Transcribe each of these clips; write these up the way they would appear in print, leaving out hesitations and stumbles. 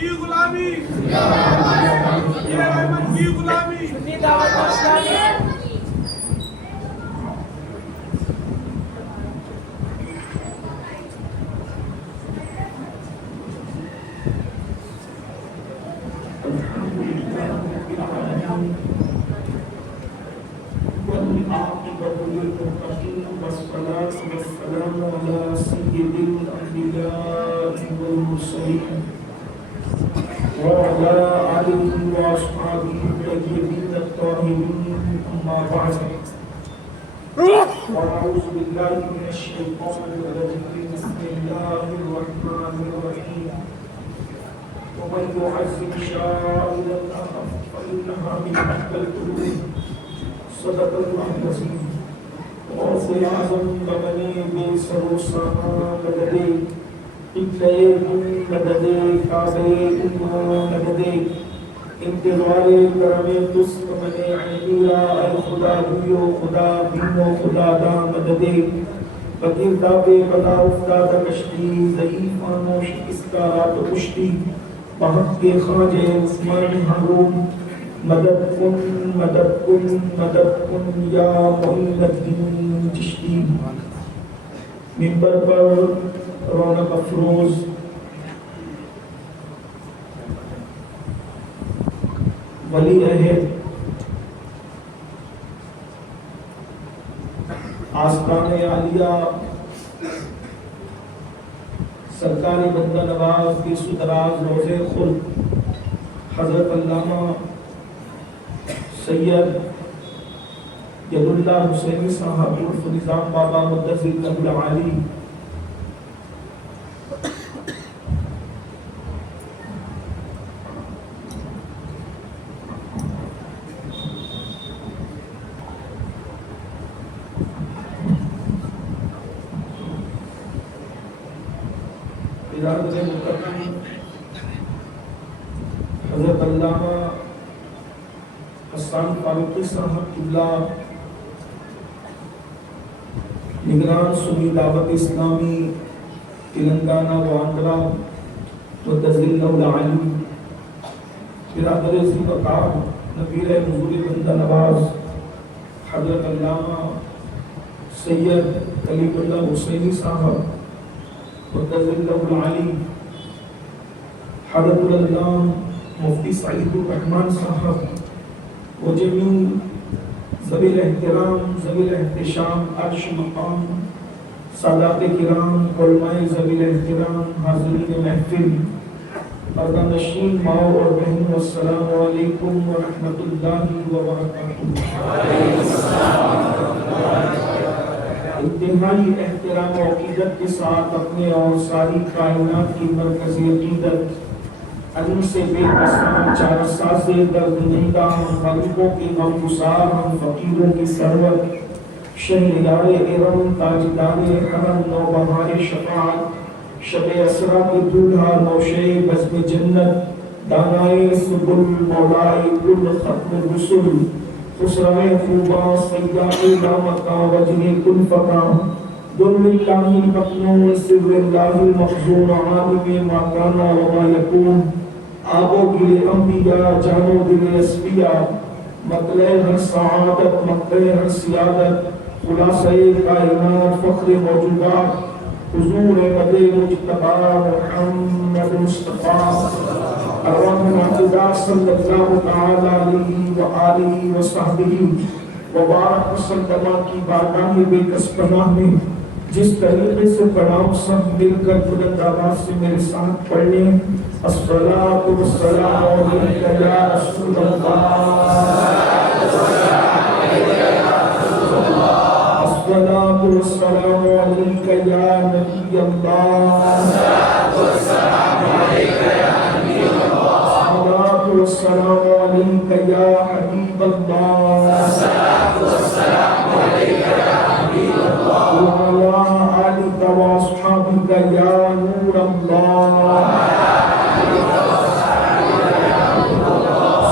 کی غلامی، یہ رحمت کی غلامی، سنی دعوت اسلامی۔ والعاقبة للمتقين والصلاة والسلام على سيد الأنبياء والمرسلين وعلى آله وأصحابه الطيبين الطاهرين أما بعد وأعوذ بالله من الشيطان الرجيم بسم الله الرحمن الرحيم ومن يعظم شعائر الله فإنها من تقوى القلوب صدق اللہ العظیم۔ غوث اعظم بمنی بے سر و سامہ مددے قبلے مدد کعبے مدد انتظار کرم تست من عیدیا اے خدا دیو خدا بینو خدا دا مدد فقیر دابے بدا افتاد کشتی ضعیفان و شکستہ رات کشتی بحق کے خواجہ عثمان حروم مدد کن مدد کن مدد کن یا معین الدین چشتی۔ منبر پر رونق افروز ولی عہد آستان عالیہ سرکار بندہ نواز کی سدراز روزے خلد حضرت علامہ سید ید اللہ حسینی صاحب عرف نظام بابا مدثر قبل عالی ارادت مکرم حضرت علامہ حسان فاروقی صاحب قبلہ نگران سنی دعوت اسلامی تلنگانہ و آندھرا مدثر العالی برادر ذی وقار نبیر حضور بندہ نواز حضرت علامہ سید کلیم اللہ حسینی صاحب مدثر العالی حضرت العلام مفتی سعید الرحمن صاحب و جمیع ذوی الاحترام ذوی الاحتشام عرش مقام سادات کرام علماء ذوی الاحترام حاضرین محفل پردہ نشین ماؤں اور بہنوں السلام علیکم ورحمۃ اللہ وبرکاتہ۔ انتہائی احترام و عقیدت کے ساتھ اپنے اور ساری کائنات کی مرکزی عقیدت ان سے بے قسم چارہ ساز درد نہیدہ ہم غریبوں کی غمگسار ہم فقیروں کی سرور شہریار ارم تاجدار حرم نوبہار شفاعت شب اسرا کی دولہا نوشے بزم جنت دانائے سبل مولائے کل ختم رسول خسرائے خوباں سیاہ لامکہ وجہ کل فقاں دل اللہ مقنون سر اللہ مخزون عالم ما کانا وما یکون آبو گلے انبیاء جانو دل اسفیاء مطلع ہر سعادت مقطع ہر سیادت خلاصہ کائنات فخر موجودات حضور مد مجتبی محمد مصطفیٰ ارواح معبودہ صلی اللہ تعالی علیہ وآلہ وصحبہ وبارک وسلم کی بارگاہ بے کس پناہ میں جس طریقے سے پڑھاؤ سب مل کر بلند آواز سے میرے ساتھ پڑھنے الصلاۃ والسلام علیک یا رسول اللہ، الصلاۃ والسلام علیک یا نبی اللہ، الصلاۃ والسلام علیک یا حبیب اللہ، وعلى آلك وأصحابك يا نور الله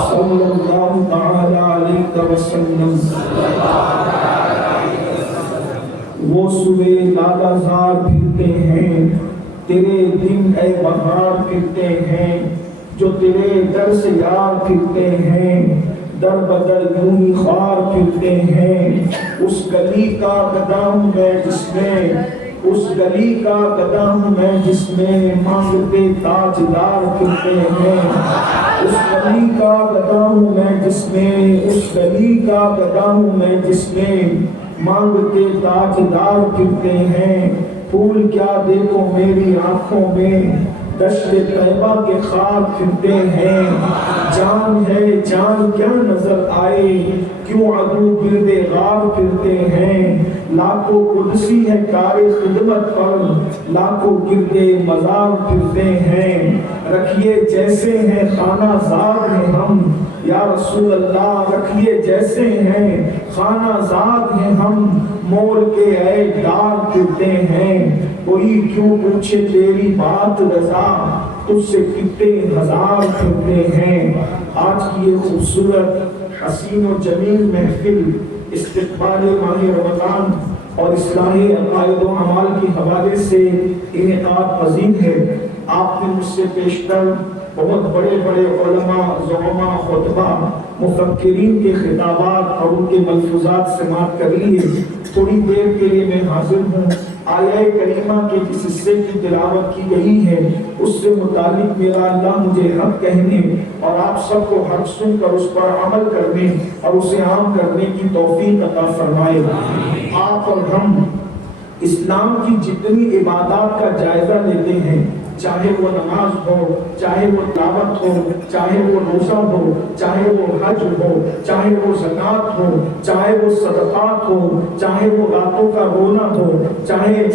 صلى الله تعالى عليك وسلم۔ وہ صبح لالا زار پھرتے ہیں تیرے دن اے بہار پھرتے ہیں، جو تیرے در سے یار پھرتے ہیں، در بدر یوں ہی خوار پھرتے ہیں، اس گلی کا گدا ہوں میں جس میں، اس گلی کا گدا ہوں میں جس میں مانگتے تاجدار پھرتے ہیں، اس گلی کا گدا ہوں میں جس میں، اس گلی کا گدا ہوں میں جس میں مانگتے تاجدار پھرتے ہیں۔ پھول کیا دیکھو میری آنکھوں میں، دشت طیبہ کے خواب پھرتے ہیں، جان ہے جان کیا نظر آئے، کیوں عدو گرد غار پھرتے ہیں، لاکھوں قدسی ہے کار خدمت پر، لاکھوں گرد مزار پھرتے ہیں، رکھیے جیسے ہیں خانہ زاد ہیں ہم، یا رسول اللہ رکھیے جیسے ہیں خانہ زاد ہیں ہم، مول کے اے دار پھرتے ہیں، کوئی کیوں پوچھے تیری بات رضا، تجھ سے کتنے ہزار پھرتے ہیں۔ آج کی یہ خوبصورت حسین و جمیل محفل استقبال ماہ رمضان اور اصلاح عقائد و اعمال کے حوالے سے انعقاد پذیر ہے۔ آپ نے مجھ سے پیشتر بہت بڑے بڑے علماء، زعماء، خطبہ، مفکرین کے خطابات اور ان کے ملفوظات سماعت کر لی ہے۔ تھوڑی دیر کے لیے میں حاضر ہوں، آیہ کریمہ کے جس حصے کی تلاوت کی گئی ہے اس سے متعلق میرا اللہ مجھے حق کہنے اور آپ سب کو حق سن کر اس پر عمل کرنے اور اسے عام کرنے کی توفیق عطا فرمائے۔ آپ اور ہم اسلام کی جتنی عبادات کا جائزہ لیتے ہیں، چاہے وہ نماز ہو، چاہے وہ تلاوت ہو، چاہے وہ روزہ ہو، چاہے وہ حج ہو، چاہے وہ زکوٰۃ ہو، چاہے وہ صدقات ہو، چاہے وہ راتوں کا رونا ہو، چاہے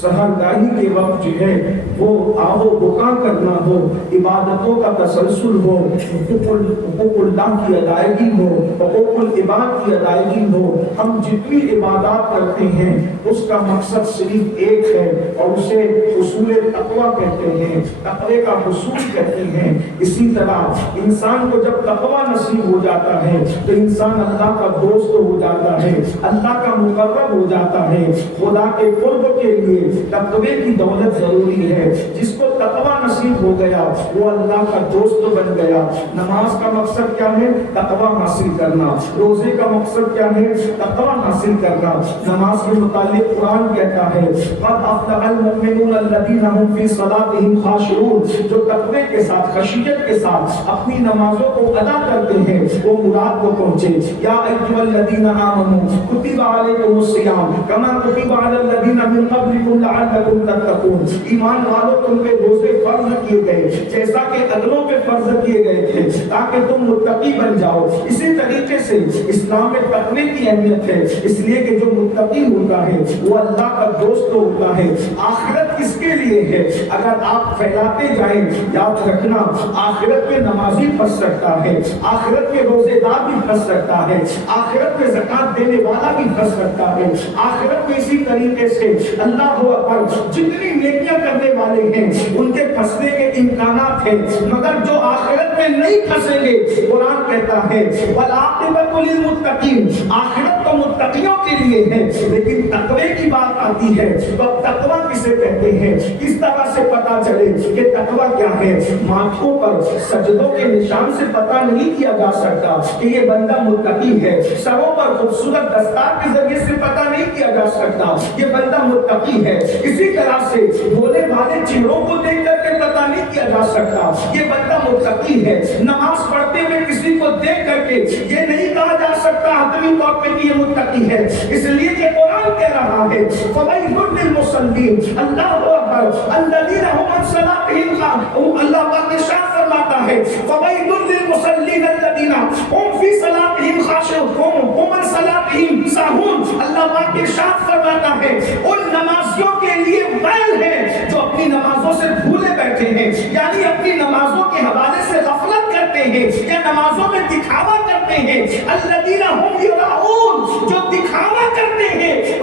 سحرگاہی کے وقت جو ہے وہ آہ و بکا کرنا ہو، عبادتوں کا تسلسل ہو، حقوق اللہ کی ادائیگی ہو، حقوق العباد کی ادائیگی ہو، ہم جتنی عبادات کرتے ہیں اس کا مقصد صرف ایک ہے اور اسے حصول تقویٰ کہتے ہیں، تقوی کا حصول کہتے ہیں۔ اسی طرح انسان کو جب تقویٰ نصیب ہو جاتا ہے تو انسان اللہ کا دوست ہو جاتا ہے، اللہ کا مقرب ہو جاتا ہے۔ خدا کے قرب کے لیے تقوی کی دولت ضروری ہے۔ جس کو تقوی نصیب ہو گیا وہ اللہ کا دوست بن گیا۔ نماز کا مقصد کیا ہے؟ تقوی حاصل کرنا۔ روزے کا مقصد کیا ہے؟ تقوی حاصل کرنا۔ نماز کے متعلق قرآن کہتا ہے قد افلح المؤمنون الذین هم فی صلاتهم خاشعون، جو تقوی کے ساتھ، خشیت کے ساتھ اپنی نمازوں کو ادا کرتے ہیں وہ مراد کو پہنچے۔ یا ایھا الذین آمنوا کتب علیکم الصیام کما کتب علی الذین من قبلکم لعلکم تتقون، ایمان والوں تم پہ روزے فرض کیے گئے جیسا کہ اگلوں پہ فرض کیے گئے تھے تاکہ تم متقی بن جاؤ۔ اسی طریقے سے اسلام میں تقوی کی اہمیت ہے، اس لیے کہ جو متقی ہوتا ہے وہ اللہ کا دوست ہوتا ہے۔ آخرت کس کے لیے ہے؟ اگر آپ پھیلاتے جائیں یاد رکھنا آخرت میں نمازی پھنس سکتا ہے، آخرت میں روزے دار بھی پھنس سکتا ہے، آخرت میں زکوٰۃ دینے والا بھی پھنس سکتا ہے، آخرت میں اسی طریقے سے اللہ پر جتنی نیکیاں کرنے والے ہیں ان کے پھنسنے کے امکانات ہیں، مگر جو آخرت میں نہیں پھنسیں گے قرآن کہتا ہے والعاقبۃ للمتقین، آخرت تو متقیوں کے لیے ہے۔ لیکن تقوی کی بات آتی ہے تو تقوی کسے کہتے ہیں؟ کس طرح سے پتا چلے کہ تقوی کیا ہے؟ ماتھوں پر سجدوں کے نشان سے پتا نہیں کیا جا سکتا کہ یہ بندہ متقی ہے، سروں پر خوبصورت دستار کے ذریعے سے پتا نہیں کیا جا سکتا یہ بندہ متقی ہے، اسی طرح سے بھولے بھالے چہروں کو دیکھ کر کے پتا نہیں کیا جا سکتا یہ بندہ متقی ہے۔ نماز پڑھتے ہوئے کسی کو دیکھ کر کے یہ نہیں کہا جا سکتا حتمی طور پہ کہ یہ متقی ہے، اس لیے کہ قرآن کہہ رہا ہے فَوَيْلٌ لِّلْمُصَلِّينَ، اللہ اکبر، الَّذِينَ هُمْ عَنْ صَلَاتِهِمْ سَاهُونَ، اللہ پاک ارشاد فرماتا ہے فَوَيْلٌ لِّلْمُصَلِّينَ الَّذِينَ هُمْ فِي صَلَاتِهِمْ خَاشِعُونَ هُمْ عَنْ صَلَاتِهِمْ سَاهُونَ، اللہ پاک ارشاد فرماتا ہے ان نمازیوں کے لیے ویل ہے جو اپنی نمازوں سے بھولے بیٹھے ہیں، یعنی اپنی نمازوں کے حوالے سے غفلت کرتے ہیں یا نمازوں میں دکھاوا کرتے ہیں۔ الذین هم یراؤون، جو دکھاوا کرتے ہیں،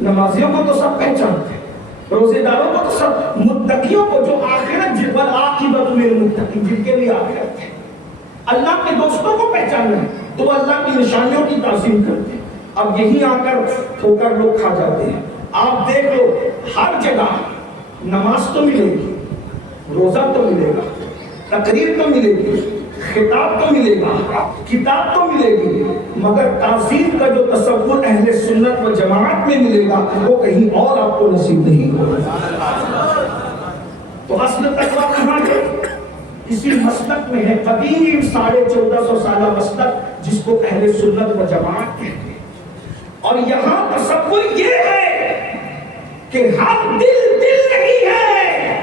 نمازیوں کو تو سب پہچانتے ہیں، روزے داروں کو تو سب، متقیوں کو جو آخرت جبل عاقبت للمتقین جن کے لیے آخرت ہے، اللہ کے دوستوں کو پہچاننا ہے تو اللہ کی نشانیوں کی تعظیم کرتے ہیں۔ اب یہی آ کر ٹھوکر لوگ کھا جاتے ہیں۔ آپ دیکھ لو ہر جگہ نماز تو ملے گی، روزہ تو ملے گا، تقریر تو ملے گی، خطاب تو ملے گا، کتاب تو ملے گی، مگر تعظیم کا جو تصور اہل سنت و جماعت میں ملے گا وہ کہیں اور آپ کو نصیب نہیں ہوگا۔ تو اصل تقویٰ کہاں ہے؟ اسی مسلک میں ہے، قدیم 1450 سالہ مسلک جس کو اہل سنت و جماعت کہتے ہیں۔ اور یہاں تصور یہ ہے کہ ہم دل نہیں ہے۔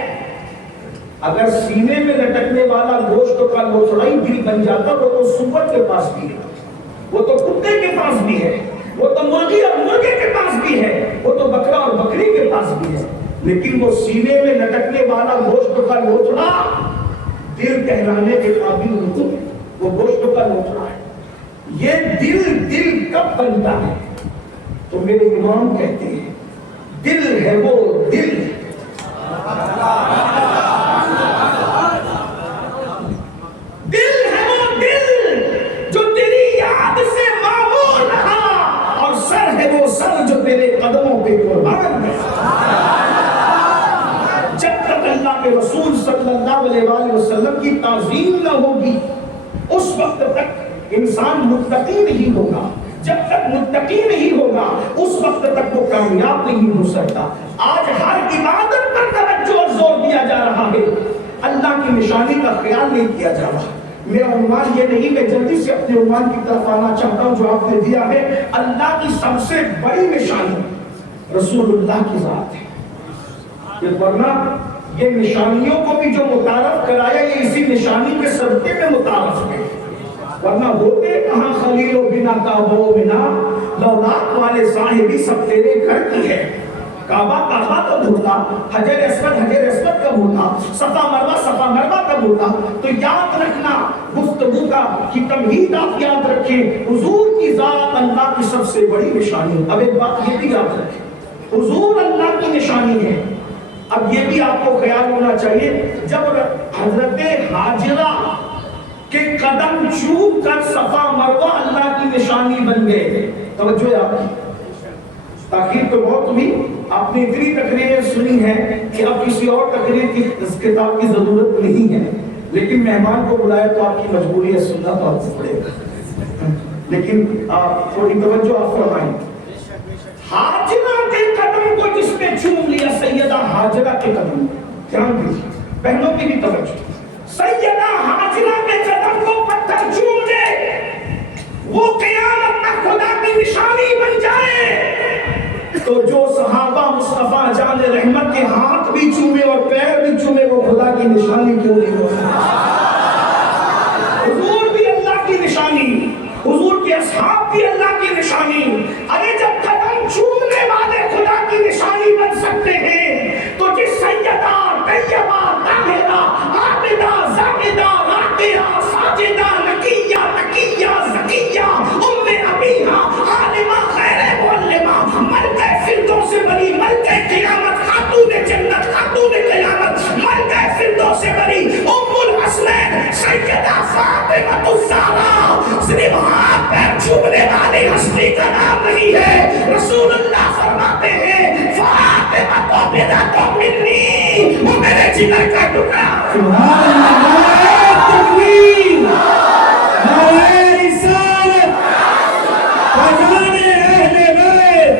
اگر سینے میں لٹکنے والا گوشت کا لوتھڑائی دل بن جاتا وہ تو سور کے پاس بھی ہے، وہ تو کتے کے پاس بھی ہے، وہ تو مرغی اور مرغے کے پاس بھی ہے، وہ تو بکرا اور بکری کے پاس بھی ہے، لیکن وہ سینے میں لٹکنے والا گوشت کا لوتھڑا دل کہلانے کے قابل نہیں ہے، وہ گوشت کا لوتھڑا ہے۔ یہ دل کب بنتا ہے؟ تو میرے امام کہتے ہیں دل ہے وہ دل ہے وہ دل جو تیری یاد سے معمور رہا، اور سر ہے وہ سر جو تیرے قدموں پہ قربان رہا۔ جب تک اللہ کے رسول صلی اللہ علیہ وآلہ وسلم کی تعظیم نہ ہوگی اس وقت تک انسان متقی نہیں ہوگا، جب تک متقی نہیں ہوگا اس وقت تک وہ کامیاب نہیں ہو سکتا۔ آج ہر عبادت پر توجہ اور زور دیا جا رہا ہے، اللہ کی نشانی کا خیال نہیں کیا جا رہا۔ میرا عنوان یہ نہیں، میں جلدی سے اپنے عنوان کی طرف آنا چاہتا ہوں جو آپ نے دیا ہے۔ اللہ کی سب سے بڑی نشانی رسول اللہ کی ذات ہے، یہ ورنہ یہ نشانیوں کو بھی جو متعارف کرایا یہ اسی نشانی کے صدقے میں متعارف ہے، ورنہ ہوتے کہاں خلیل و بنا کعبہ و بنا، لولاک والے صاحبی سب تیرے گھر کی ہے۔ کعبہ کب ہوتا، حجر اسود کب ہوتا، صفا مروہ کب ہوتا؟ تو یاد رکھنا گفتگو کا کی تمہید آپ یاد رکھیں، حضور کی ذات اللہ کی سب سے بڑی نشانی۔ اب ایک بات یہ بھی یاد رکھیں، حضور اللہ کی نشانی ہے۔ اب یہ بھی آپ کو خیال ہونا چاہیے، جب حضرت حاجرہ کہ قدم چوم کر صفا مروہ اللہ کی نشانی بن گئے، توجہ آپ کی تاخیر تو بہت ہوئی، آپ نے اتنی تقریریں سنی ہیں کہ اب کسی اور تقریر کی اس کتاب کی ضرورت نہیں ہے، لیکن مہمان کو بلائے تو آپ کی مجبوری ہے، سننا تو آپ کو پڑے گا، لیکن آپ تھوڑی توجہ آپ فرمائیں۔ حاجرہ کے قدم کو جس نے چوم لیا، سیدہ حاجرہ کے قدم، دھیان دیجیے بہنوں کی بھی توجہ، سیدہ حاجرہ کے قدم کو پتھر چوم لے، وہ قیامت تک خدا کی نشانی بن جائے، تو جو صحابہ مصطفیٰ جان رحمت کے ہاتھ بھی چومے اور پیر بھی چومے وہ خدا کی نشانی کیوں نہیں ہو سکتا؟ حضور بھی اللہ کی نشانی، حضور کے اصحاب بھی اللہ کی نشانی۔ ارے جب قدم چومنے والے خدا کی نشانی بن سکتے ہیں تو جس سیدہ طیبہ طاہرہ عابدہ زاہدہ راکعہ ساجدہ نقیہ تقیہ زکیہ ام ابیہا عالمہ خیر معلمہ ملکہ فردوس بری ملکہ قیامت خاتون جنت خاتون قیامت ملکہ فردوس بری ام الحسنین سیدہ فاطمہ الزہرا، صرف ہاتھ پیر چومنے والی ہستی کا نام نہیں ہے۔ رسول اللہ فرماتے ہیں فاطمہ تو بنت منی، وہ میرے جگر کا ٹکڑا۔ سبحان اللہ، تکبیر، نعرہ رسالت، فضان اہل بیت۔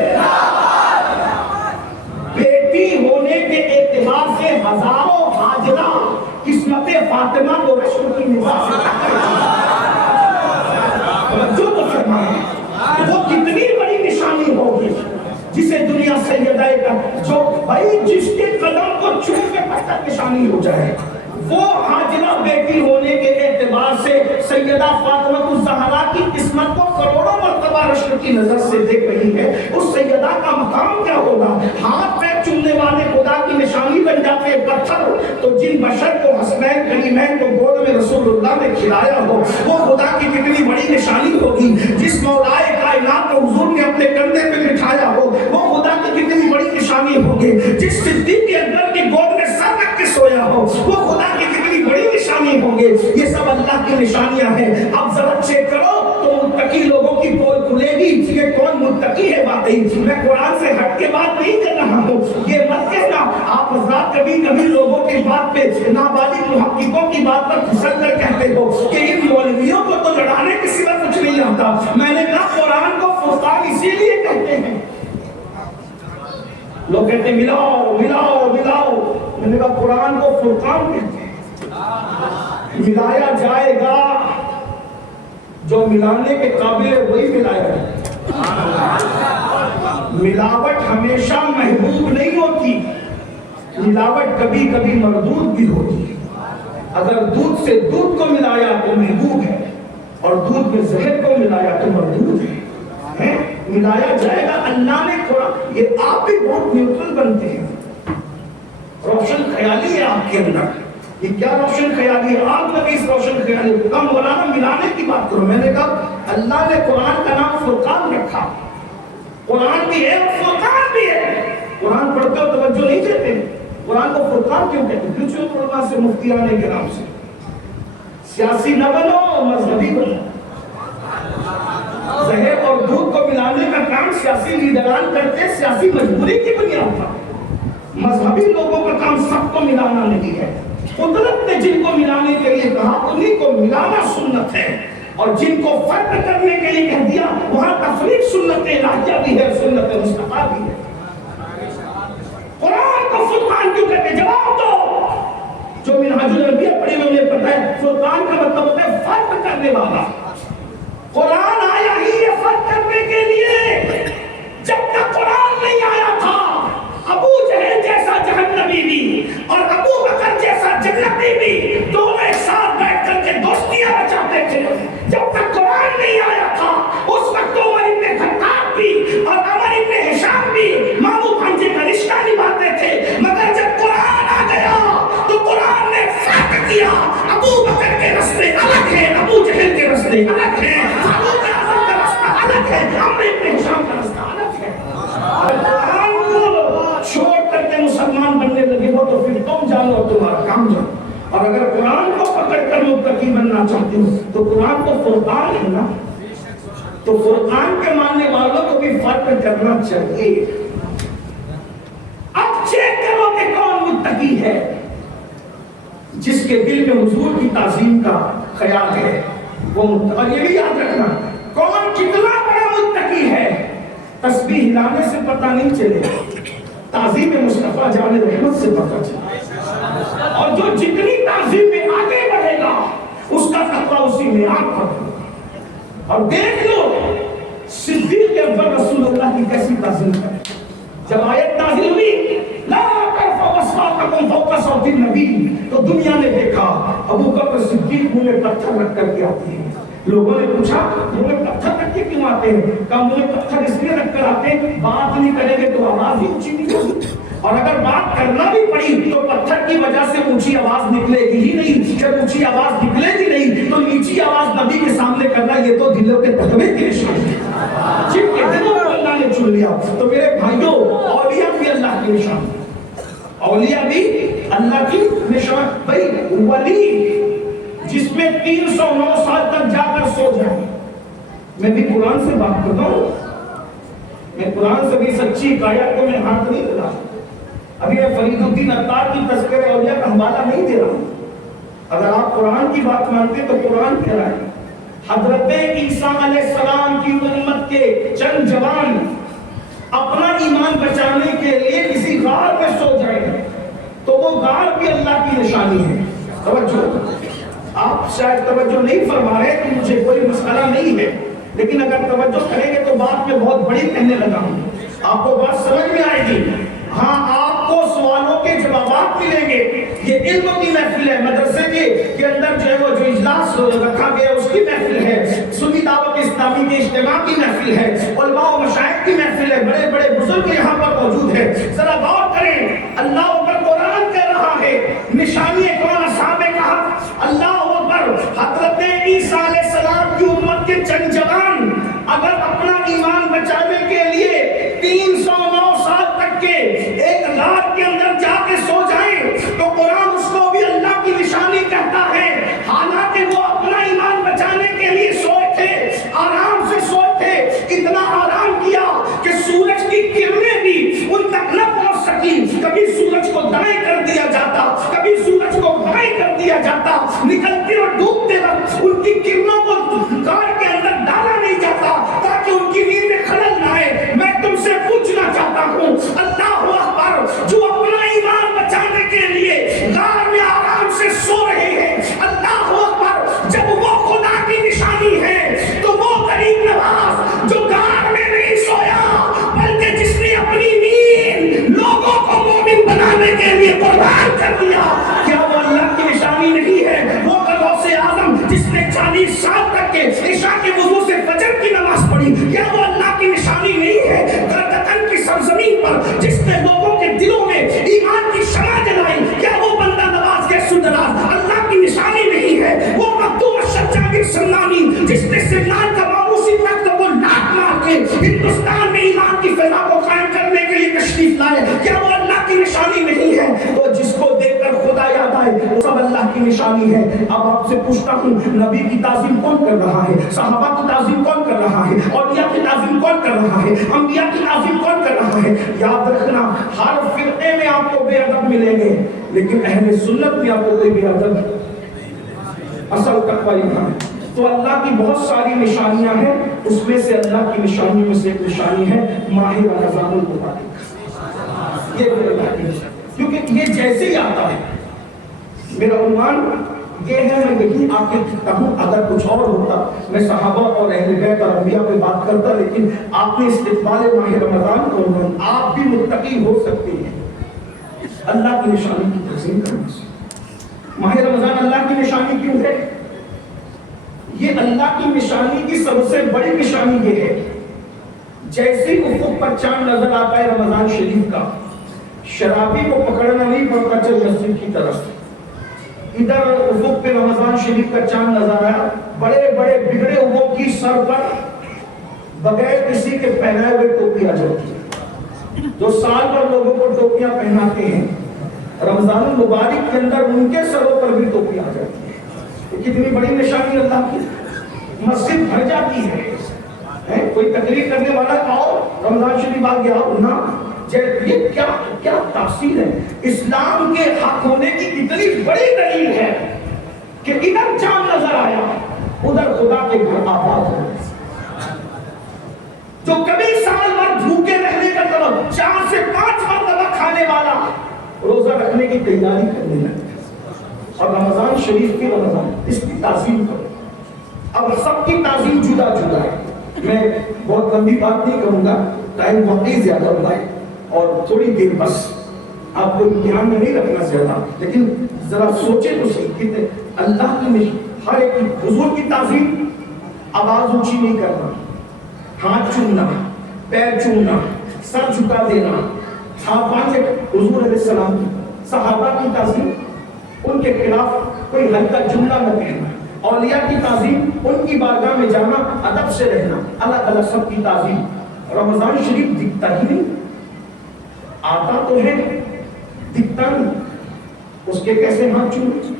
بیٹی ہونے کے اعتبار سے ہزاروں حاجرہ قسمت فاطمہ کو رشک کی نگاہ سے وہ کتنی بڑی نشانی ہوگی جسے دنیا سیدہ کا جو بھائی جس کے قدم کو چوم کے پتھر نشانی ہو جائے، وہ حاجرہ بیٹی ہونے کے اعتبار سے سیدہ فاطمہ الزہرا کی قسمت کو کروڑوں مرتبہ رشک کی نظر سے دیکھ رہی ہے۔ اس سیدہ کا مقام کیا ہوگا؟ ہاتھ پیر چومنے والے خدا کی نشانی بن جاتے پتھر، تو جن بشر کو حسنین کریمین کو گود میں رسول اللہ نے کھلایا ہو وہ خدا کی کتنی بڑی نشانی ہوگی۔ جس مولائے کائنات کو حضور نے اپنے کندھے پہ بٹھایا ہو وہ خدا کی ہے. جس صدیق کے اندر کی گود میں سر رکھ کے سویا ہو وہ خدا کی کتنی بڑی نشانی ہوں گے. یہ سب اللہ کی نشانیاں ہیں. اب ذرا چیک کرو تو متقی لوگوں کی پول کھلے گی کہ کون متقی ہے. باتیں میں قرآن سے ہٹ کے بات نہیں کر رہا ہوں. یہ مت کہنا آپ حضرات کبھی کبھی لوگوں کی بات پہ نابالغ محققوں کی بات پر پھسل کر کہتے ہو کہ ان مولویوں کو تو لڑانے کے سوا کچھ نہیں آتا. میں نے کہا قرآن کو فرقان اسی لیے کہتے ہیں. لوگ کہتے ہیں ملاؤ ملاؤ ملاؤ. میں نے کہا قرآن کو فرقان کہتے ہیں. ملایا جائے گا جو ملانے کے قابل ہے وہی ملایا جائے. ملاوٹ ہمیشہ محبوب نہیں ہوتی. ملاوٹ کبھی کبھی مردود بھی ہوتی ہے. اگر دودھ سے دودھ کو ملایا تو محبوب ہے اور دودھ میں زہر کو ملایا تو مردود ہے. ملایا جائے گا. اللہ نے قرآن یہ آپ بھی بہت نیوٹرل بنتے ہیں. روشن خیالی ہے آپ کے اندر. یہ کیا روشن خیالی ہے؟ آپ لگے اس روشن خیالی کا مولانا ملانے کی بات کرو. میں نے کہا اللہ نے قرآن کا نام فرقان رکھا. قرآن بھی ہے اور فرقان بھی ہے. قرآن پڑھتے ہو توجہ نہیں دیتے. قرآن کو فرقان کیوں کہتے ہیں؟ پوچھو علماء سے مفتیان کرام سے. سیاسی نہ بنو مذہبی بنو. زہر اور دودھ کو ملانے کا کام سیاسی لیڈران کرتے سیاسی مجبوری کی بنیاد پر. مذہبی لوگوں کا کام سب کو ملانا نہیں ہے. قدرت نے جن کو ملانے کے لیے کہا انہیں کو ملانا سنت ہے اور جن کو فرق کرنے کے لیے کہہ دیا وہاں تفریق سنت الہیہ بھی ہے سنت مصطفیٰ بھی ہے. قرآن کو فرقان کیوں کہتے ہیں؟ جواب دو. جو منہاج الانبیاء پڑھے انہیں پتہ ہے فرقان کا مطلب ہوتا ہے فرق کرنے والا. قرآن آیا ہی یہ فرق کرنے کے لیے. جب تک قرآن نہیں آیا تھا ابو جہل جیسا جہنمی بھی اور ابو بکر جیسا جنتی بھی دونوں ایک ساتھ بیٹھ کر کے دوستیاں بچاتے تھے. جب تک قرآن نہیں آیا تھا اس وقت عمر ابن خطاب بھی اور عمر ابن ہشام بھی ماموں بھانجے کا رشتہ نبھاتے تھے. مگر جب قرآن آ گیا تو قرآن نے فرق کیا. ابو بکر کے رستے الگ ہیں, ابو جہل کے رستے الگ ہیں, ابو اعظم کا رستہ الگ ہے, عمر ابن ہشام کا رستہ الگ ہے. قرآن کو چھوڑ کر کے مسلمان بننے لگے ہو تو پھر تم جانو اور تمہارا کام جانو. اور اگر قرآن کو پکڑ کر متقی بننا چاہتے ہو تو قرآن کو فرقان ہے نا. تو فرقان کے ماننے والوں کو بھی فرق کرنا چاہیے. اب چیک کرو کہ کون متقی ہے. جس کے دل میں حضور کی تعظیم کا خیال ہے وہ متقی. اور یہ بھی یاد رکھنا کون کتنا بڑا متقی ہے تسبیح ہلانے سے پتہ نہیں چلے, تعظیم مصطفیٰ جان رحمت سے پتہ چلے. اور جو جتنی تعظیم میں آگے بڑھے گا اس کا تقویٰ اسی میں آپ پر ہوگا. اور دیکھ لو صدیق اکبر رسول اللہ کی کیسی تعظیم کرے. جب آیت نازل ہوئی لا ترفعوا اصواتکم فوق صوت النبی تو دنیا نے دیکھا ابو بکر صدیق منہ میں پتھر رکھ کر کے آتے ہیں. لوگوں نے پوچھا منہ میں پتھر رکھ کے کیوں آتے ہیں؟ کہا منہ میں پتھر اس لیے رکھ کر آتے ہیں بات نہیں کریں گے تو آواز ہی اونچی نہیں ہوگی, اور اگر بات کرنا بھی پڑی تو پتھر کی وجہ سے اونچی آواز نکلے گی ہی نہیں. جب اونچی آواز نکلے گی نہیں تو نیچی آواز نبی کے سامنے کرنا یہ تو دلوں کے تقوی کی نشانی ہے. جن کے دلوں کو اللہ نے چن لیا. تو میرے بھائیوں اولیاء بھی اللہ کی نشان, اولیاء بھی اللہ کی نشان. بھائی ولی جس میں 309 سال تک جا کر سو جائے. میں بھی قرآن سے بات کرتا ہوں. میں قرآن سے بھی سچی آیت کو میں ہاتھ نہیں لگا. ابھی میں فرید الدین عطار کی تذکرہ اولیاء کا حوالہ نہیں دے رہا ہوں. اگر آپ قرآن کی بات مانتے تو قرآن کہہ رہا ہے حضرت عیسیٰ علیہ السلام کی امت کے چند جوان اپنا ایمان بچانے کے لیے کسی غار میں سو جائیں تو وہ غار بھی اللہ کی نشانی ہے. توجہ, آپ شاید توجہ نہیں فرما رہے کہ مجھے کوئی مسئلہ نہیں ہے, لیکن اگر توجہ کریں گے تو بات میں بہت بڑی کہنے لگا ہوں. آپ کو بات سمجھ میں آئے گی. ہاں آپ کو سوالوں کے جوابات ملیں گے. یہ علم کی محفل ہے. مدرسے کے اندر جو ہے وہ جو اجلاس رکھا گیا اس کی محفل ہے. سنی دعوت اسلامی کے اجتماع کی محفل ہے. علماء و مشائخ کی محفل ہے. بڑے بڑے بزرگ یہاں پر موجود ہیں. ذرا غور کریں. اللہ اکبر قرآن کہہ رہا ہے نشانی کون اصحاب کہف. اللہ اکبر حضرت عیسیٰ علیہ السلام کی امت کے چند جوان اگر اپنا ایمان بچانے کے لیے 309 سال تک کے ایک سے 40 سال تک کے عشاء کے وضو سے فجر کی نماز پڑھی، کیا وہ اللہ کی نشانی نہیں ہے؟ گردن کی سرزمین پر جس نے لوگوں کے دلوں میں ایمان کی شمع جلائی، کیا وہ بندہ نواز کے سندراز اللہ کی نشانی نہیں ہے؟ وہ مکتوم الشجاع سلمانی جس نے سلمان کا ماموسی تخت کو لات مار کے ہندوستان میں ایمان کی فضا کو قائم کرنے کے لیے تشریف لائے، کیا وہ اللہ کی نشانی نہیں ہے؟ تو جس کو دیکھ کر خدا یاد آئے وہ سب اللہ کی نشانی ہے۔ اب آپ سے پوچھتا ہوں، نبی کی تعظیم کون کر رہا ہے؟ صحابہ کی تعظیم کون کر رہا ہے؟ اولیاء کی تعظیم کون کر رہا ہے؟ انبیاء کی تعظیم کون کر رہا ہے؟ یاد رکھنا، ہر فرقے میں آپ کو بے ادب ملیں گے، لیکن اہل سنت میں آپ کو کوئی بے ادب اصل تقوی ہے۔ تو اللہ کی بہت ساری نشانیاں ہیں، اس میں سے اللہ کی نشانیوں میں سے ایک نشانی ہے ماہ رمضان المبارک۔ یہ اللہ کی نشانی، کیونکہ یہ جیسے ہی آتا ہے، میرا عنوان یہ ہے، میں یہی آپ کے کہتا ہوں، اگر کچھ اور ہوتا میں صحابہ اور اہل بیت اور انبیاء پہ بات کرتا، لیکن آپ نے استقبال ماہ رمضان کو آپ بھی متقی ہو سکتے ہیں اللہ کی نشانی کی تعظیم کرنے سے۔ ماہ رمضان اللہ کی نشانی کیوں ہے؟ یہ اللہ کی نشانی کی سب سے بڑی نشانی یہ ہے، جیسے افق پر چاند نظر آتا ہے رمضان شریف کا، شرابی کو پکڑنا نہیں پڑتا چل مسجد کی طرف، ادھر افق پہ رمضان شریف کا چاند نظر آیا، بڑے بڑے بگڑے افق کی سر پر بغیر کسی کے پہنائے ہوئے ٹوپی آ جاتی ہے، جو سال بھر لوگوں کو ٹوپیاں پہناتے ہیں، رمضان المبارک کے اندر ان کے سروں پر بھی ٹوپی آ جاتی ہے۔ کتنی بڑی نشانی اللہ کی، مسجد بھر جاتی ہے، کوئی تقریر کرنے والا آؤ رمضان شریف آ گیا نہ، یہ کیا تفصیل ہے؟ اسلام کے حق ہونے کی اتنی بڑی دلیل ہے کہ ادھر چاند نظر آیا ادھر خدا کے گھر آباد ہو، جو کبھی سال بھر بھوکے رہنے کا طلب 4 سے 5 مرتبہ کھانے والا روزہ رکھنے کی تیاری کرنے لگا، اور رمضان شریف کی رمضان اس کی تعظیم کرو۔ اب سب کی تعظیم جدا جدا ہے، میں بہت لمبی بات نہیں کروں گا، ٹائم واقعی زیادہ ہوا ہے اور تھوڑی دیر بس آپ کو امتحان میں نہیں رکھنا زیادہ، لیکن ذرا سوچیں تو صحیح کہ اللہ کی ہر ایک حضور کی تعظیم، آواز اونچی نہیں کرنا، ہاتھ چومنا، پیر چومنا، سر جھکا دینا، ہاتھ باندھے حضور علیہ السلام کی صحابہ کی تعظیم، ان کے خلاف کوئی ہلکا جملہ نہ کہنا، اولیاء کی تعظیم، ان کی بارگاہ میں جانا، ادب سے رہنا، اللہ الگ سب کی تعظیم۔ رمضان شریف دکھتا ہی نہیں، آتا تو ہے دکھتا نہیں، اس کے کیسے ہاتھ چومے،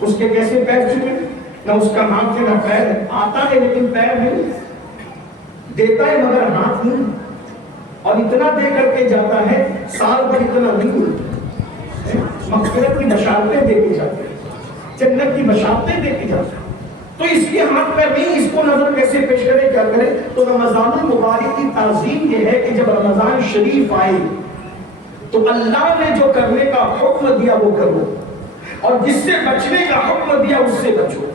اس کے کیسے پیر چومے، نہ اس کا ہاتھ ہے نہ پیر ہے، آتا ہے لیکن پیر نہیں، دیتا ہے مگر ہاتھ نہیں، اور اتنا دے کر کے جاتا ہے سال بھر اتنا نہیں، مغفرت کی بشارتیں دے کے جاتے ہیں، جنت کی بشارتیں دے کے جاتے ہیں، تو اس کے ہاتھ پہ نہیں، اس کو نظر کیسے پیش کرے، کیا کرے؟ تو رمضان المبارک کی تعظیم یہ ہے کہ جب رمضان شریف آئے تو اللہ نے جو کرنے کا حکم دیا وہ کرو، اور جس سے بچنے کا حکم دیا اس سے بچو۔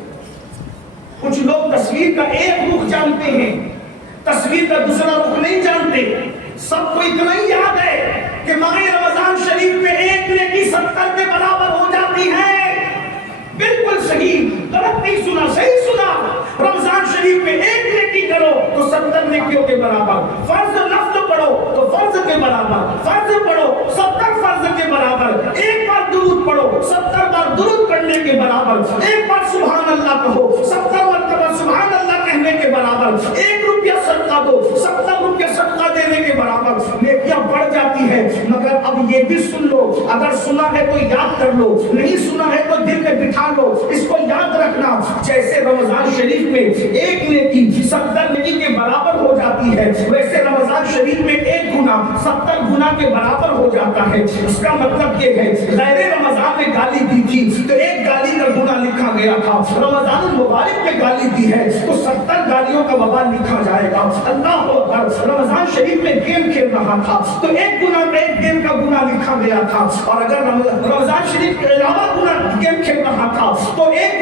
کچھ لوگ تصویر کا ایک رخ جانتے ہیں، تصویر کا دوسرا رخ نہیں جانتے، سب کو اتنا ہی یاد ہے کہ ماہ رمضان شریف میں ایک نیکی 70 کے برابر ہو جاتی ہے۔ بالکل صحیح، غلط نہیں سنا، صحیح سنا، رمضان شریف میں ایک نیکی کرو تو 70 نیکیوں کے برابر، فرض نفل پڑھو تو فرض کے برابر، فرض پڑھو 70 فرض کے برابر، ایک بار درود پڑھو 70 بار درود پڑھنے کے برابر، ایک بار سبحان اللہ کہو 70 مرتبہ سبحان اللہ کہنے کے برابر، 1 روپیہ صدقہ دو 70 روپیہ صدقہ دینے کے برابر، نیکیاں بڑھ جاتی ہے۔ مگر اب یہ بھی سن لو، اگر سنا ہے تو یاد کر لو، نہیں سنا ہے تو دل میں بٹھا لو، اس کو یاد رکھنا، جیسے رمضان شریف میں ایک نیکی 70 نیکی کے برابر ہو جاتی ہے، ویسے رمضان شریف میں ایک گناہ 70 گناہ کے برابر ہو جاتا ہے۔ اس کا مطلب یہ ہے، غیر رمضان میں گالی دی تھی تو ایک گالی کا گناہ لکھا گیا تھا، رمضان المبارک میں گالی دی ہے تو 70 گالیوں کا وبال لکھا جائے گا۔ اللہ اکبر، رمضان شریف میں گیم کھیل رہا تھا تو ایک گناہ میں ایک گیم کا گناہ لکھا گیا تھا، اور اگر رمضان شریف کے علاوہ گناہ گیم کھیل رہا تھا تو ایک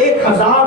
1000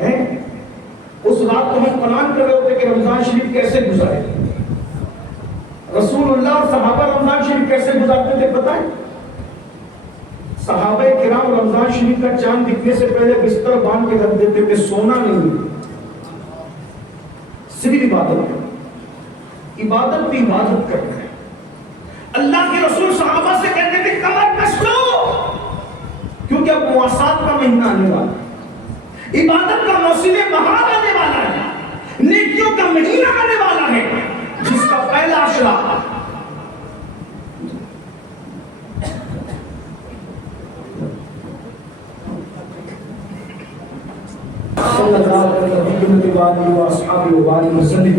ہیں؟ اس رات کو ہم پلان کر رہے ہوتے کہ رمضان شریف کیسے گزارے. رسول اللہ اور صحابہ رمضان شریف کیسے گزارتے تھے پتہ ہے؟ صحابہ کرام رمضان شریف کا چاند دکھنے سے پہلے بستر باندھ کے رکھ دیتے تھے، سونا نہیں، صرف عبادت کی عبادت کرنا ہے. اللہ کے رسول صحابہ سے کہتے تھے کمر کس لو، کیونکہ اب مواسات کا مہینہ آنے والا ہے، عبادت کا موسم بہار آنے والا ہے، نیکیوں کا مہینہ آنے والا ہے، جس کا پہلا اشرا صلی اللہ علیہ وسلم.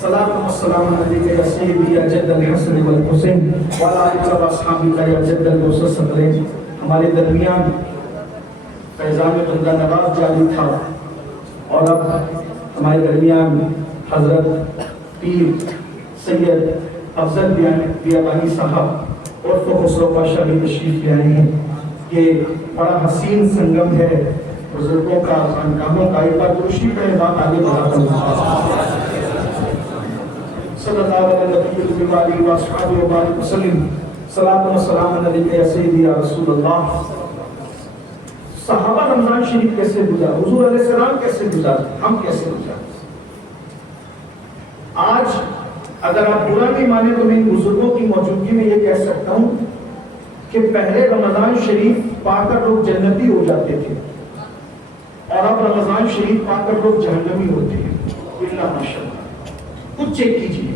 صلاۃ و سلام علیک یا سیدی یا جد الحسن والحسین وعلی آلک و اصحابک یا جد الثقلین. ہمارے درمیان فیضان بندہ نواز جاری تھا اور اب ہمارے درمیان حضرت پیر سید افضل بیابانی صاحب اور تو خسرو پاشا بھی تشریف لے آئے ہیں. یہ بڑا حسین سنگم ہے بزرگوں کا، خانقاہوں کا. ایک بار درشی پہ بات آگے بڑھاتا ہوں. صلی اللہ علیہ وسلم. صلاۃ و سلام علیک یا سیدی یا رسول اللہ. صحابہ رمضان شریف کیسے گزارے، حضور علیہ السلام کیسے گزارے، ہم کیسے گزارے؟ آج اگر آپ برا نہیں مانے تو میں ان بزرگوں کی موجودگی میں یہ کہہ سکتا ہوں کہ پہلے رمضان شریف پا کر لوگ جنتی ہو جاتے تھے اور اب رمضان شریف پا کر لوگ جہنمی ہوتے ہیں. اللہ ماشاءاللہ. کچھ چیک کیجیے،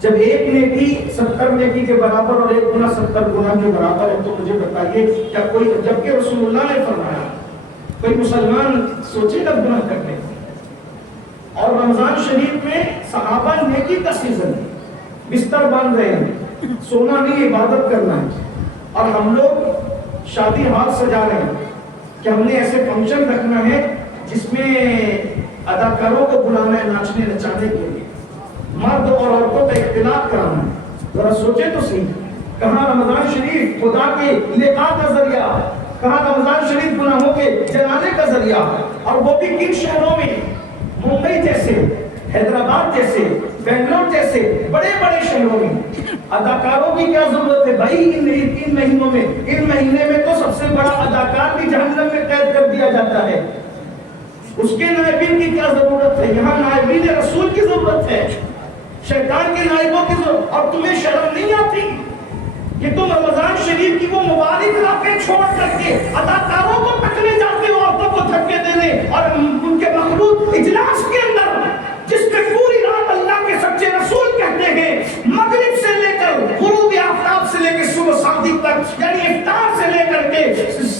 جب ایک نیکی 70 نیکی کے برابر اور 1 گناہ 70 گناہ کے برابر ہے تو مجھے بتائیے کیا کوئی، جبکہ رسول اللہ نے فرمایا کوئی مسلمان سوچے گا گناہ کرنے؟ اور رمضان شریف میں صحابہ نیکی کا سیزن، بستر باندھ رہے ہیں، سونا نہیں، عبادت کرنا ہے. اور ہم لوگ شادی ہال سجا رہے ہیں کہ ہم نے ایسے فنکشن رکھنا ہے جس میں اداکاروں کو بلانا ہے ناچنے نچانے کے لیے، مرد اور عورتوں کا اختلاط کرانا ہے. ذرا سوچے تو صحیح، کہاں رمضان شریف خدا کے لقاء کا ذریعہ، کہاں رمضان شریف گناہوں کے جلانے کا ذریعہ، اور وہ بھی کن شہروں میں؟ ممبئی جیسے، حیدرآباد جیسے، بنگلور جیسے بڑے بڑے شہروں میں. اداکاروں کی کیا ضرورت ہے بھائی؟ ان مہینوں میں، ان مہینے میں تو سب سے بڑا اداکار بھی جہنم میں قید کر دیا جاتا ہے. اس کے نائبین کی کیا ضرورت ہے؟ یہاں نائبین رسول کی ضرورت ہے، شیطان کے نائبوں کی ضرورت. اور تمہیں شرم نہیں آتی کہ تم رمضان شریف کی وہ مبارک راتیں چھوڑ کر کے اداکاروں کو پکڑے جاتے ہو، عورتوں کو دھکے دینے اور ان کے مخلوط اجلاس کے اندر جس میں پوری رات اللہ کے سچے رسول کہتے ہیں مغرب سے لے کر غروب آفتاب سے لے کے صبح صادق تک، یعنی افطار سے لے کر کے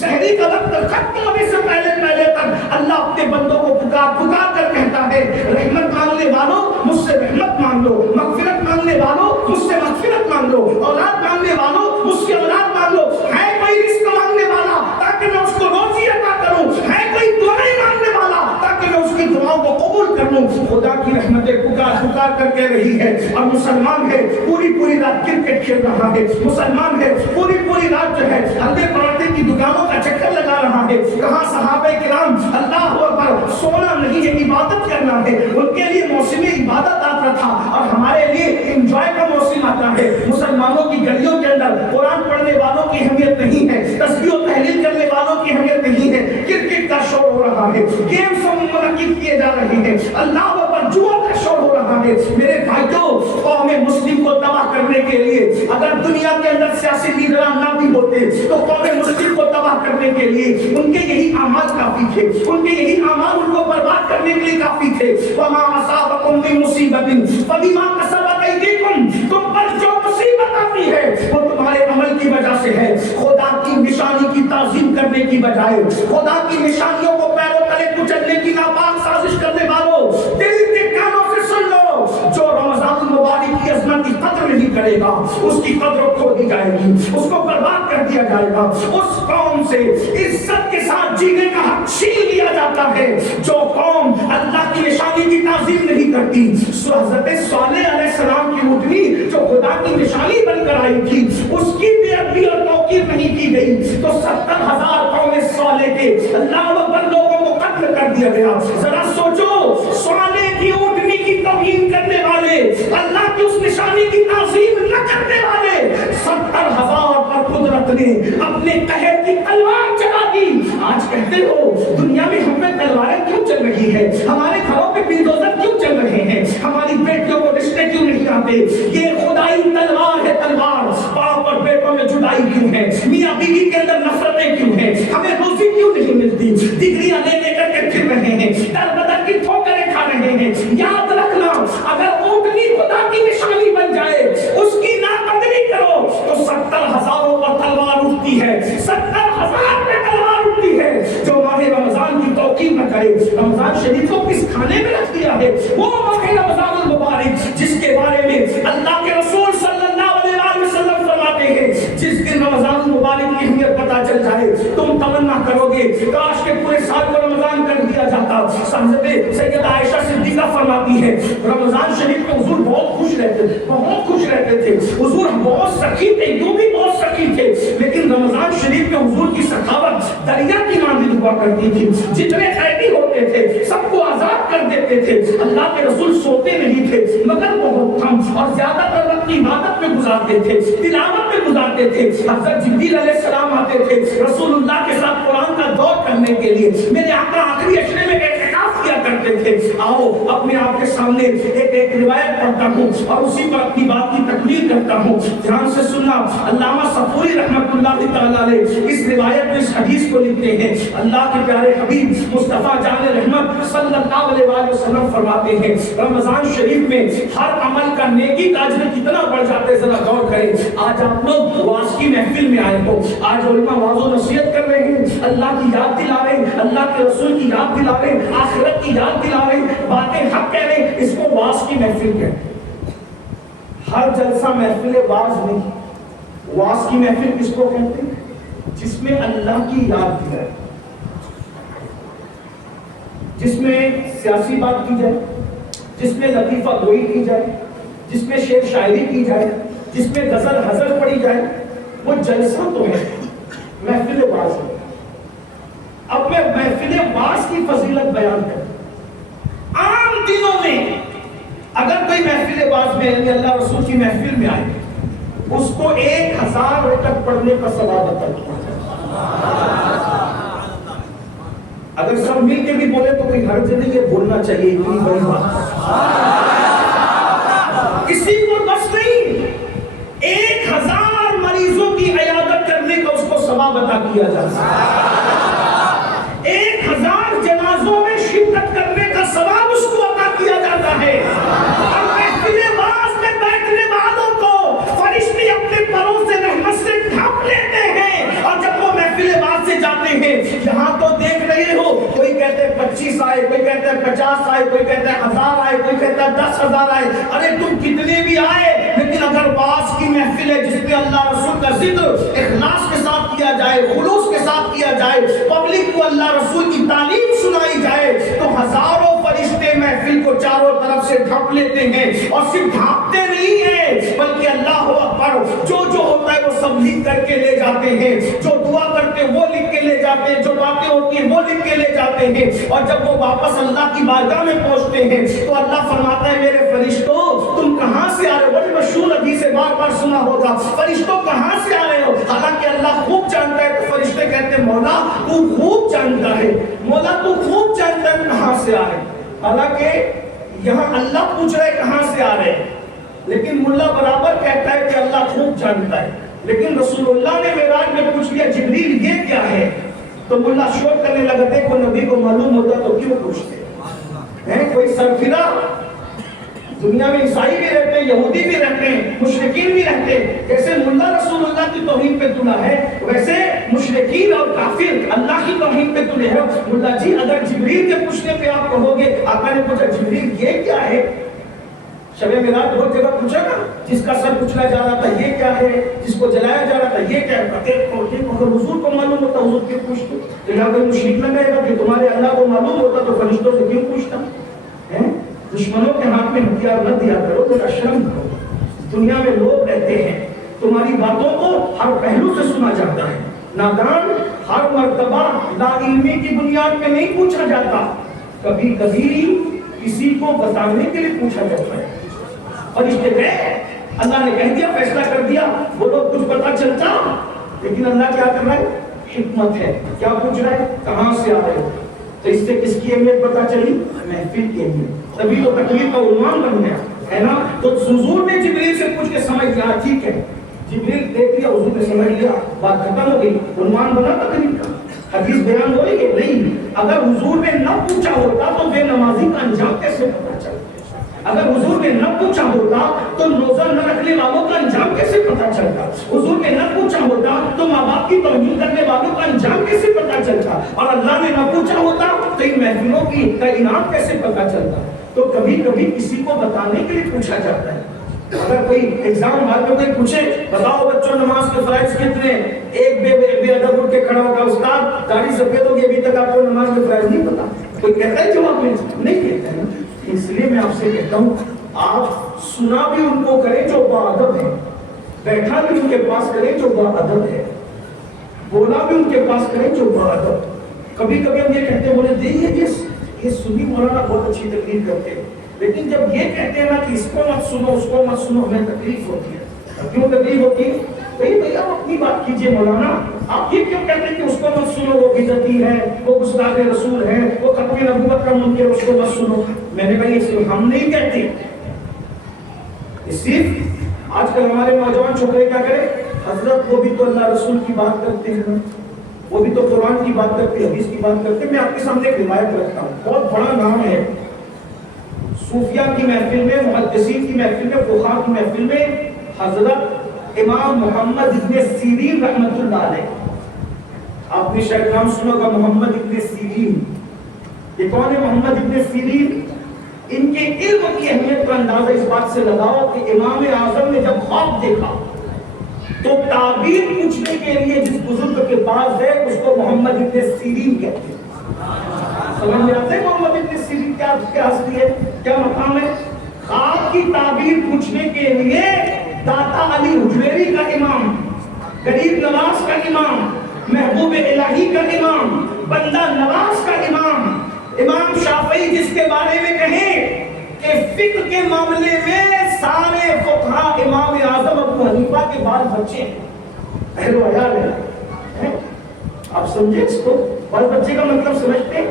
سحری کا وقت ختم ہونے سے پہلے تک اللہ اپنے بندوں کو پکار کر کہتا ہے رحمت مانگنے والوں مجھ سے رحمت مانگ لو، مغفرت مانگنے والوں مجھ سے مغفرت مانگ لو، اولاد مانگنے والوں مجھ سے اولاد مانگ لو. ہے کوئی رزق مانگنے والا تاکہ میں اس کو روزی عطا کروں، ہے کوئی دعائیں مانگنے والا تاکہ میں اس کی دعاؤں کو قبول کر لوں. خدا کی رحمتیں پکار کر کہہ رہی ہے. اور مسلمان ہے پوری رات کرکٹ کھیل رہا ہے، مسلمان ہے پوری رات جو ہے ہلدے پراٹھے کی دکانوں کا چکر لگا رہا ہے. کہاں صحابہ کرام اللہ اکبر، سونا نہیں ہے، عبادت کرنا ہے. ان کے لیے موسم عبادت آتا تھا اور ہمارے لیے انجوائے کا موسم آتا ہے. مسلمانوں کی گلیوں کے اندر قرآن پڑھنے والوں کی اہمیت نہیں ہے، تسبیح و تحلیل کرنے والوں کی اہمیت نہیں ہے. کرکٹ کا شور ہو رہا ہے، گیمز منعقد کیے جا رہے ہیں، اللہ اکبر، جوا کا شور ہو رہا ہے. میرے بھائیوں، قوم مسلم کو تباہ کرنے کے لیے اگر دنیا کے اندر سیاسی لیڈران نہ بھی ہوتے تو قوم مسلم کو تباہ کرنے کے لیے ان کے یہی اعمال کافی تھے، ان کے یہی اعمال ان کو برباد کرنے کے لیے کافی تھے. وما اصابکم من مصیبت فبما کسبت ایدیکم، تم پر جو مصیبت آتی ہے وہ تمہارے عمل کی وجہ سے ہے. خدا کی نشانی کی تعظیم کرنے کی بجائے خدا کی نشانیوں کو پیروں تلے کچلنے کی ناپاک سازش کرنے والوں، دل کے کانوں سے سن لو، جو رمضان المبارک کی عظمت کی قدر نہیں کرے گا اس کی قدر کھو دی جائے گی، اس کو برباد کر دیا جائے گا. اس قوم سے عزت کے ساتھ جینے کا حق چھین لیا جاتا ہے جو قوم اللہ کی نشانی کی تعظیم نہیں کرتی. حضرت صالح علیہ السلام کی اٹھنی جو خدا کی نشانی بن کر آئی تھی اس کی بے ادبی اور توقیر نہیں کی گئی تو 70,000 قوم صالح کے اللہ اکبر لوگوں کو قتل بند کر دیا گیا. ذرا سوچو, سونے کی اونٹنی کی توہین کرنے والے, اللہ کی اس نشانی کی تعظیم نہ کرنے والے, 70,000 پر قدرت نے اپنے قہر کی تلوار چلا دی. آج کہتے ہو دنیا میں ہم پہ تلواریں کیوں چل رہی ہے, ہمارے گھروں پہ بلڈوزر کیوں چل رہے ہیں, ہماری بیٹیوں کو رشتے کیوں نہیں آتے. یہ خدائی تلوار ہے, تلوار. باپ اور بیٹوں میں جدائی کیوں ہے, میاں بیوی کے اندر نفرتیں کیوں ہیں, ہمیں روزی کیوں نہیں ملتی, ڈگریاں لے لے کر کے پھر رہے ہیں, در بدر کی ٹھوکریں کھا رہے ہیں. یاد رکھنا, اگر اونٹنی خدا کی نشانی بن جائے, اس کی ناقدری کرو تو 70,000 پر تلوار اٹھتی ہے, 70,000 پہ تلوار اٹھتی ہے. جو ماہ رمضان کی توقیر نہ کرے, رمضان شریف کو کس کھانے میں رکھ دیا ہے, وہ ماہ رمضان المبارک جس کے بارے میں اللہ کے رسول صلی اللہ علیہ وسلم فرماتے ہیں, جس دن رمضان المبارک کی اہمیت پتہ چل جائے تم تمنا کرو گے کاش کے پورے سال کو رمضان کر دیا جاتا. حضرت سیدہ عائشہ صدیقہ فرماتی ہے, رمضان شریف میں حضور بہت خوش رہتے تھے, بہت خوش رہتے تھے. حضور بہت سخی تھے, یوں بھی بہت سخی تھے, لیکن رمضان شریف میں حضور کی سخاوت دریا کی مانند ہوا کرتی تھی. جتنے قیدی ہوتے تھے سب کو آزاد کر دیتے تھے. اللہ کے رسول سوتے نہیں تھے مگر بہت کم اور زیادہ تر وقت عبادت میں گزارتے تھے, تلاوت میں گزارتے تھے. حضرت جبریل علیہ السلام آتے تھے رسول اللہ کے ساتھ قرآن کا دور کرنے کے لیے. میرے آقا آخری عشرے میں اعتکاف کیا کرتے تھے. آؤ اپنے آپ کے سامنے ایک روایت پڑھتا ہوں اور اسی پر اپنی بات کی تکمیل کرتا ہوں. دھیان سے سننا. علامہ صفوری رحمۃ اللہ تعالی علیہ اس روایت میں اس حدیث کو لکھتے ہیں. اللہ کے پیارے حبیب مصطفیٰ جان رحمت صلی اللہ علیہ وسلم فرماتے ہیں, رمضان شریف میں ہر عمل کا نیکی کا اجر کتنا بڑھ جاتا ہے, ذرا غور کریں. آج آپ لوگ واعظ کی محفل میں آئے ہو, آج علماء واعظ و نصیحت کر رہے ہیں, اللہ کی یاد دلا رہے ہیں, اللہ کے رسول کی یاد دلا رہے ہیں, آخرت کی یاد دلا رہے ہیں, باتیں حق کہہ رہے ہیں. اس کو واعظ کی محفل کہتے ہیں. ہر جلسہ محفل واعظ نہیں. واعظ کی محفل کس کو کہتے ہیں, جس میں اللہ کی یاد دی جائے, جس میں سیاسی بات کی جائے, جس میں لطیفہ گوئی کی جائے, جس میں شعر شاعری کی جائے, جس میں غزل حزل پڑھی جائے. وہ جلسہ تو ہے, محفل واعظ ہے. اب میں محفل واعظ کی فضیلت بیان کروں. عام دنوں میں اگر کوئی محفل واعظ میں یعنی اللہ رسول کی محفل میں آئے, اس کو 1000 رکعت پڑھنے کا ثواب عطا کیا جائے. اگر سب مل کے بھی بولے تو کوئی حرج نہیں, یہ بولنا چاہیے, اتنی بڑی بات. کسی کو بس نہیں, 1000 مریضوں کی عیادت کرنے کا اس کو ثواب عطا کیا جاتا ہے. 1000 جنازوں میں شرکت کرنے کا ثواب اس کو عطا کیا جاتا ہے. اور محفل واعظ میں بیٹھنے والوں کو فرشتے اپنے پروں سے رحمت سے ڈھانپ لیتے ہیں. اور جب وہ محفل واعظ سے جاتے ہیں, یہاں تو دیکھ رہے ہو, کوئی کہتے ہیں 25 آئے, کوئی کہتے ہیں 50 آئے, کوئی کہتے ہیں 1000 آئے, کوئی کہتا ہے 10,000 آئے. ارے تم کتنے بھی آئے, لیکن اگر واعظ کی محفل ہے جس میں اللہ رسول کا ذکر اخلاص کے ساتھ کیا جائے, خلوص کے ساتھ کیا جائے, پبلک کو اللہ رسول کی تعلیم سنائی جائے, تو ہزاروں فرشتے محفل کو چاروں طرف سے ڈھانپ لیتے ہیں. اور صرف ڈھانپتے نہیں ہیں بلکہ اللہ اکبر جو ہوتا ہے وہ سب لکھ کر کے لے جاتے ہیں, جو دعا کرتے ہیں وہ لکھ کے لے جاتے ہیں, جو باتیں ہوتی ہیں وہ لکھ کے لے جاتے ہیں. اور جب وہ واپس اللہ کی بارگاہ میں پہنچتے ہیں تو اللہ فرماتا ہے میرے فرشتوں تم کہاں سے آ رہے ہو. بڑی مشہور حدیث ہے, بار بار سنا ہوگا, فرشتوں کہاں سے آ رہے ہو. حالانکہ اللہ خوب جانتا ہے, تو فرشتے کہتے ہیں مولا تو خوب جانتا ہے, مولا تو خوب جانتا ہے کہاں سے آ رہے. حالانکہ یہاں اللہ پوچھ رہے کہاں سے آ رہے, لیکن ملا برابر کہتا ہے کہ اللہ خوب جانتا ہے. لیکن رسول اللہ نے معراج میں پوچھ لیا جبریل یہ کیا ہے, تو ملا شور کرنے لگا, دیکھو نبی کو معلوم ہوتا تو کیوں پوچھتے ہیں. کوئی سرفرا, دنیا میں عیسائی بھی رہتے ہیں, یہودی بھی رہتے ہیں, مشرکین بھی رہتے ہیں. جیسے ملا رسول اللہ کی توہین پہ تلا ہے, ویسے مشرکین اور کافر اللہ کی توہین پہ تلے ہیں. ملا جی اگر جبریل کے پوچھنے پہ آپ کہو گے, آقا نے پوچھا جبریل یہ کیا ہے, شب معراج بہت جگہ پوچھا نا, جس کا سر کچلا جا رہا تھا یہ کیا ہے, جس کو جلایا جا رہا تھا یہ کیا ہے. اگر حضور کو معلوم ہوتا حضور کیوں پوچھتے, یہاں کوئی مشرک نہ کہے گا کہ تمہارے اللہ کو معلوم ہوتا تو فرشتوں سے کیوں پوچھتا. دشمنوں کے ہاتھ میں ہتھیار نہ دیا کرو, ذرا شرم کرو. دنیا میں لوگ رہتے ہیں, تمہاری باتوں کو ہر پہلو سے سنا جاتا ہے. نادان ہر مرتبہ لا علمی کی بنیاد پہ نہیں پوچھا جاتا، کبھی کبھی کسی کو بتانے کے لیے پوچھا جاتا ہے۔ فرشتے گئے، اللہ نے کہہ دیا، فیصلہ کر دیا، وہ لوگ کچھ پتا چلتا، لیکن اللہ کیا کر رہا ہے؟ حکمت ہے۔ کیا پوچھ رہا ہے؟ کہاں سے آ رہے ہو؟ تو اس سے کس کی اہمیت پتا چلی؟ محفل کی اہمیت، تبھی تو تقریر کا عنوان بن گیا ہے نا۔ تو حضور نے جبریل سے پوچھ کے سمجھ لیا، ٹھیک ہے، جبریل دیکھ لیا، حضور نے سمجھ لیا، بات ختم ہو گئی، عنوان بنا تقریر کا، حدیث بیان ہو رہی ہے۔ نہیں، اگر حضور نے نہ پوچھا ہوتا تو بے نمازی کا انجام کیسے پتا چلتا؟ اگر حضور نے نہ پوچھا ہوتا تو روزہ نہ رکھنے والوں کا انجام کیسے پتا چلتا؟ حضور نے نہ پوچھا ہوتا تو ماں باپ کی توہین کرنے والوں کا انجام کیسے پتا چلتا؟ اور اللہ نے نہ پوچھا ہوتا تو ان محفلوں کا انعام کیسے پتا چلتا؟ تو کبھی کبھی کسی کو بتانے کے لیے پوچھا جاتا ہے۔ اگر کوئی ایگزام ہال میں کوئی پوچھے، بتاؤ بچوں نماز کے فرائض کتنے؟ ایک بے ادب اٹھ کے کھڑا ہوگا، استاد داڑھی سفید ہوگی، ابھی تک آپ کو نماز کے فرائض نہیں پتا؟ کوئی کہتا ہے جواب میں؟ نہیں کہتا ہے۔ اس لیے میں آپ سے کہتا ہوں، آپ سنا بھی ان کو کریں جو با ادب ہے، بیٹھا بھی ان کے پاس کریں جو با ادب ہے، بولا بھی ان کے پاس کریں جو با ادب۔ کبھی کبھی ہم یہ کہتے ہیں، بولے دیکھیے یہ سنی مولانا بہت اچھی تقریر کرتے ہیں، لیکن جب یہ کہتے ہیں نا کہ اس کو مت سنو اس کو مت سنو، ہمیں تکلیف ہوتی ہے۔ کیوں تکلیف ہوتی ہے؟ بھئی آپ اپنی بات کیجئے مولانا، آپ یہ کیوں کہتے ہیں کہ اس کو مت سنو، وہ بدعتی ہے، وہ گستاخ رسول ہے، وہ ختم نبوت کا منکر، اس کو مت سنو؟ میں نے کہا یہ صرف ہم نہیں کہتے، صرف آج کل ہمارے نوجوان چھوکرے کیا کریں؟ حضرت وہ بھی تو اللہ رسول کی بات کرتے ہیں، وہ بھی تو قرآن کی بات کرتے ہیں، حدیث کی بات کرتے ہیں۔ میں آپ کے سامنے ایک روایت رکھتا ہوں، بہت بڑا نام ہے، صوفیہ کی محفل میں، محدثین کی محفل میں، فقہاء کی محفل میں حضرت امام محمد ابن سیرین رحمۃ اللہ علیہ، آپ نے شاید نام سنا ہوگا محمد ابن سیرین۔ یہ کون ہے محمد ابن سیرین؟ ان کے علم کی اہمیت کا اندازہ اس بات سے لگاؤ کہ امام اعظم نے جب خواب دیکھا تو تعبیر پوچھنے کے لیے جس بزرگ کے پاس ہے اس کو محمد ابن سیرین کہتے ہیں۔ سمجھ میں آتے ہیں محمد ابن سیرین کیا حسنی ہے، کیا مقام ہے؟ خواب کی تعبیر پوچھنے کے لیے داتا علی حجویری کا امام، غریب نواز کا امام، محبوب الہی کا امام، بندہ نواز کا امام، امام شافعی جس کے بارے میں کہیں کہ فقہ کے معاملے میں سارے فقہاء امام اعظم ابو حنیفہ کے بال بچے ہیں، اہل و عیال ہیں۔ آپ سمجھے اس کو؟ بال بچے کا مطلب سمجھتے ہیں؟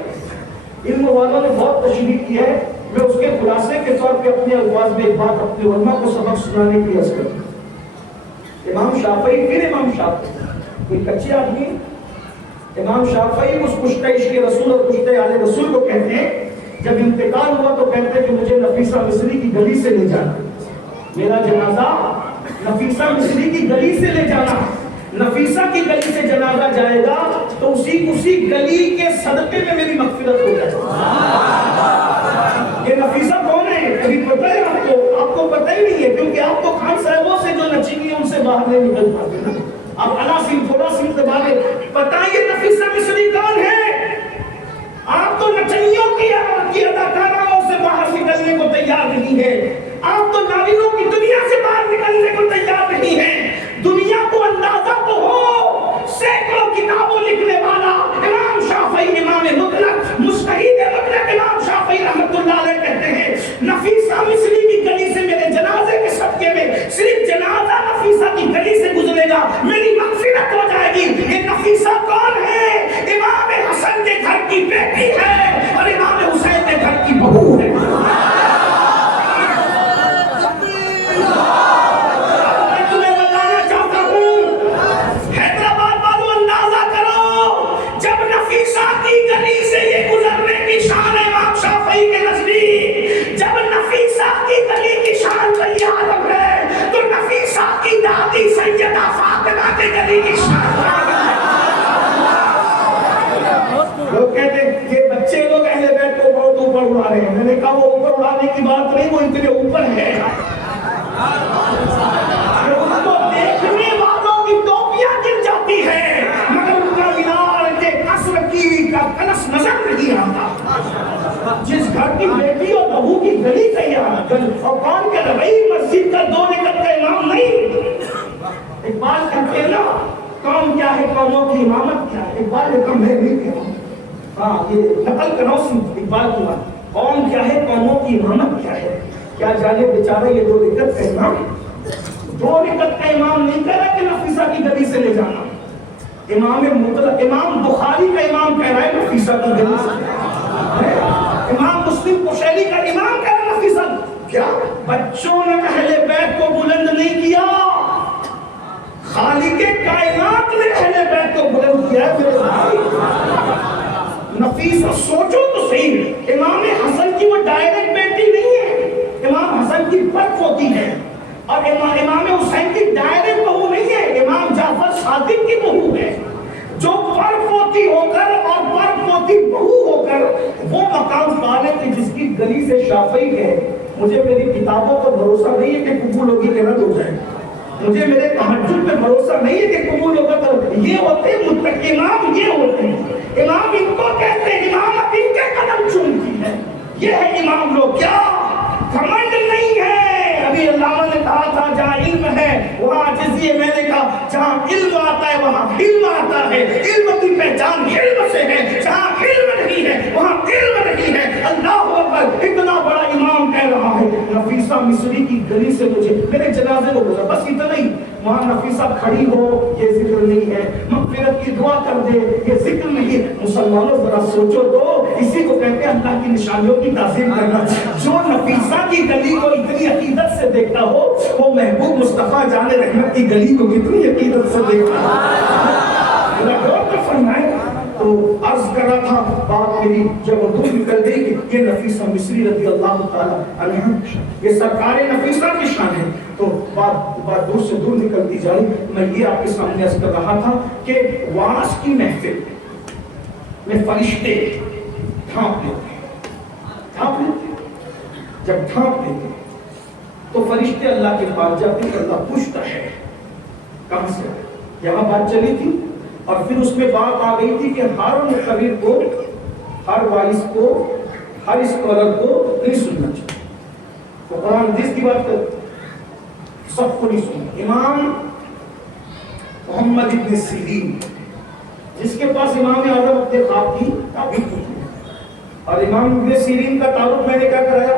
علم والوں نے بہت تشریح کی ہے، میں اس کے خلاصے کے طور پہ اپنے الفاظ میں ایک بات اپنے علماء کو سبق سنانے کی عرض کرتا ہوں۔ امام شافعی، پھر امام شافعی، کوئی کچے آدمی، امام شافعی اس کشتہ عشق رسول اور کشتہ آل رسول کو کہتے ہیں، جب انتقال ہوا تو کہتے ہیں کہ مجھے نفیسہ مصری کی گلی سے لے جانا، میرا جنازہ نفیسہ مصری کی گلی سے لے جانا، نفیسہ کی گلی سے جنازہ جائے گا تو اسی گلی کے صدقے میں میری مغفرت ہو جائے گا۔ یہ نفیسہ کون ہے؟ کبھی پتہ ہے آپ کو پتہ ہی نہیں ہے، کیونکہ آپ تو خان صاحبوں سے جو نچینی ہیں ان سے باہر نہیں نکل پاتے نا، آپ علا سنگھ تھوڑا سنگھ سے باہر پتہ یہ نفیسہ مصری کون ہے؟ آپ تو نچنیوں کی اداکاروں سے باہر نکلنے کو تیار نہیں ہے، آپ تو ناولوں کی دنیا سے باہر نکلنے کو تیار نہیں ہے۔ دنیا کو اندازہ تو ہو، سینکڑوں کتابوں لکھنے والا امام شافعی، امام مطلق، مجتہد مطلق امام شافعی رحمۃ اللہ علیہ کہتے ہیں نفیسہ مصری کی گلی سے میرے جنازے کے صدقے میں صرف جنازہ نفیسہ کی گلی سے گزرے گا، میری مغفرت ہو جائے گی۔ یہ نفیسہ کون ہے؟ امام حسن کے گھر کی بیٹی ہے اور امام حسین کے گھر کی بہو ہے۔ لوگ کہتے ہیں یہ بچے لوگ اہل بیت کو بہت اوپر اڑا رہے ہیں، میں نے کہا وہ اوپر اڑانے کی بات نہیں، وہ اتنے اوپر ہے، ان کو دیکھنے والوں کی ٹوپیاں گر جاتی ہے مگر ان کا مینار کے قصر کی کا کلش نظر نہیں آتا۔ جس گھر کی بیٹی اور بہو کی گلی تیار اور کون کہہ رہا بھائی مسجد کا 2 نکت کا امام نہیں، ایک بات کرتے ہیں نا قوم کیا ہے، قوموں کی امامت کیا ہے. اقبال نے کہا میں نہیں کہہ رہا ہوں، ہاں یہ نقل کر رہا ہوں اقبال کی بات. قوم کیا ہے، قوموں کی امامت کیا ہے. کیا جانے بیچارہ یہ 2 رکعت کا امام، 2 رکعت کا امام نہیں کہہ رہا کہ نفیسہ کی گلی سے لے جانا. امام مطلق، امام بخاری کا امام کہہ رہا ہے نفیسہ کی گلی سے. امام مسلم قشیری کا امام کہہ رہا ہے نفیسہ. کیا بچوں نے اہل بیت کو بلند نہیں کیا، خالق کائنات نے اہل بیت کو بلند کیا ہے میرے بھائی. نفیسہ سوچو تو صحیح، امام حسن کی وہ ڈائریکٹ بیٹی نہیں ہے، امام حسن کی برف ہوتی ہے. اور امام حسین کی ڈائریکٹ بہو نہیں ہے، امام جعفر صادق کی بہو ہے. جو برف ہوتی ہو کر اور برف ہوتی بہو ہو کر وہ مقام پانے تھے جس کی گلی سے شافعی ہے. مجھے میری کتابوں پر بھروسہ نہیں ہے کہ قبول ہوگی کہ رد ہو جائے. مجھے میرے تہجد پہ بھروسہ نہیں ہے کہ قبول ہوگا تو یہ ہوتے متقی امام، یہ ہوتے ہیں امام. ان کو کہتے ہیں امامت ان کے قدم چومتی ہے. یہ ہے امام لوگ. کیا گھمنڈ نہیں ہے. ابھی علامہ نے کہا تھا جہاں علم ہے وہاں عاجزی ہے. میں نے کہا جہاں علم آتا ہے وہاں علم آتا ہے. علم کی پہچان علم سے ہے. جہاں علم نہیں ہے وہاں علم نہیں ہے. اللہ اکبر. اتنا بڑا امام کہہ رہا ہے نفیسہ مصری کی گلی سے مجھے میرے جنازے کو گزرا. بس اتنا ہی. وہاں نفیسہ کھڑی ہو یہ ذکر نہیں ہے. مغفرت کی دعا کر دے یہ ذکر نہیں. مسلمانوں ذرا سوچو تو اسی کو کہتے ہیں اللہ کی نشانیوں کی تعظیم کرنا. جو نفیسہ کی گلی کو اتنی عقیدت سے دیکھتا ہو وہ محبوب مصطفیٰ جان رحمت کی گلی کو کتنی عقیدت سے دیکھتا ہے. غور تو فرمائے. تو عرض کر رہا تھا بات میری جب دور نکل گئی کہ یہ نفیسہ مصری رضی اللہ تعالی عنہ یہ سرکار نفیسہ کی شان ہے. تو بات دور سے دور نکلتی جائے. میں یہ آپ کے سامنے عرض کر رہا تھا کہ وعظ کی محفل میں فرشتے ڈھانپ لیتے. جب ڈھانپ لیتے تو فرشتے اللہ کے پاس جاتے ہیں. اللہ پوچھتا ہے کہاں سے آئے. یہاں بات چلی تھی اور پھر اس میں بات آ گئی تھی کہ ہر مقرر کو، ہر وائس کو، ہر اسکالر کو نہیں سننا چاہیے. وہ قرآن حدیث کی بات کر سب کو نہیں سننا. امام محمد ابن سیرین جس کے پاس امام اعظم اپنے خواب کی تعبیر کی اور امام ابن سیرین کا تعارف میں نے کیا کرایا.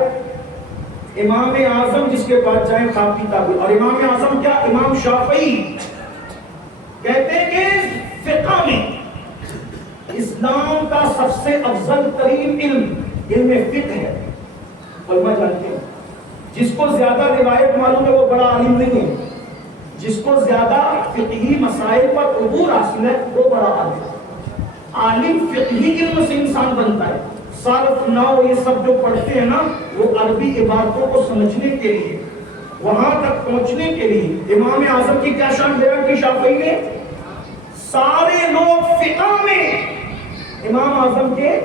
امام اعظم جس کے پاس جائیں خواب کی تعبیر. اور امام اعظم کیا؟ امام شافعی کہتے ہیں کہ فقہ میں اسلام کا سب سے افضل ترین علم فقہ ہے. علماء جانتے ہیں جس کو زیادہ روایت معلوم ہے وہ بڑا عالم نہیں ہے. جس کو زیادہ فقہی مسائل پر عبور حاصل ہے وہ بڑا عالم ہے. عالم فقہی علم سے انسان بنتا ہے. صرف نحو یہ سب جو پڑھتے ہیں نا وہ عربی عبارتوں کو سمجھنے کے لیے، وہاں تک پہنچنے کے لیے. امام اعظم کی کیا شان بیان کی شافعی نے؟ سارے لوگ فقہ میں امام اعظم کے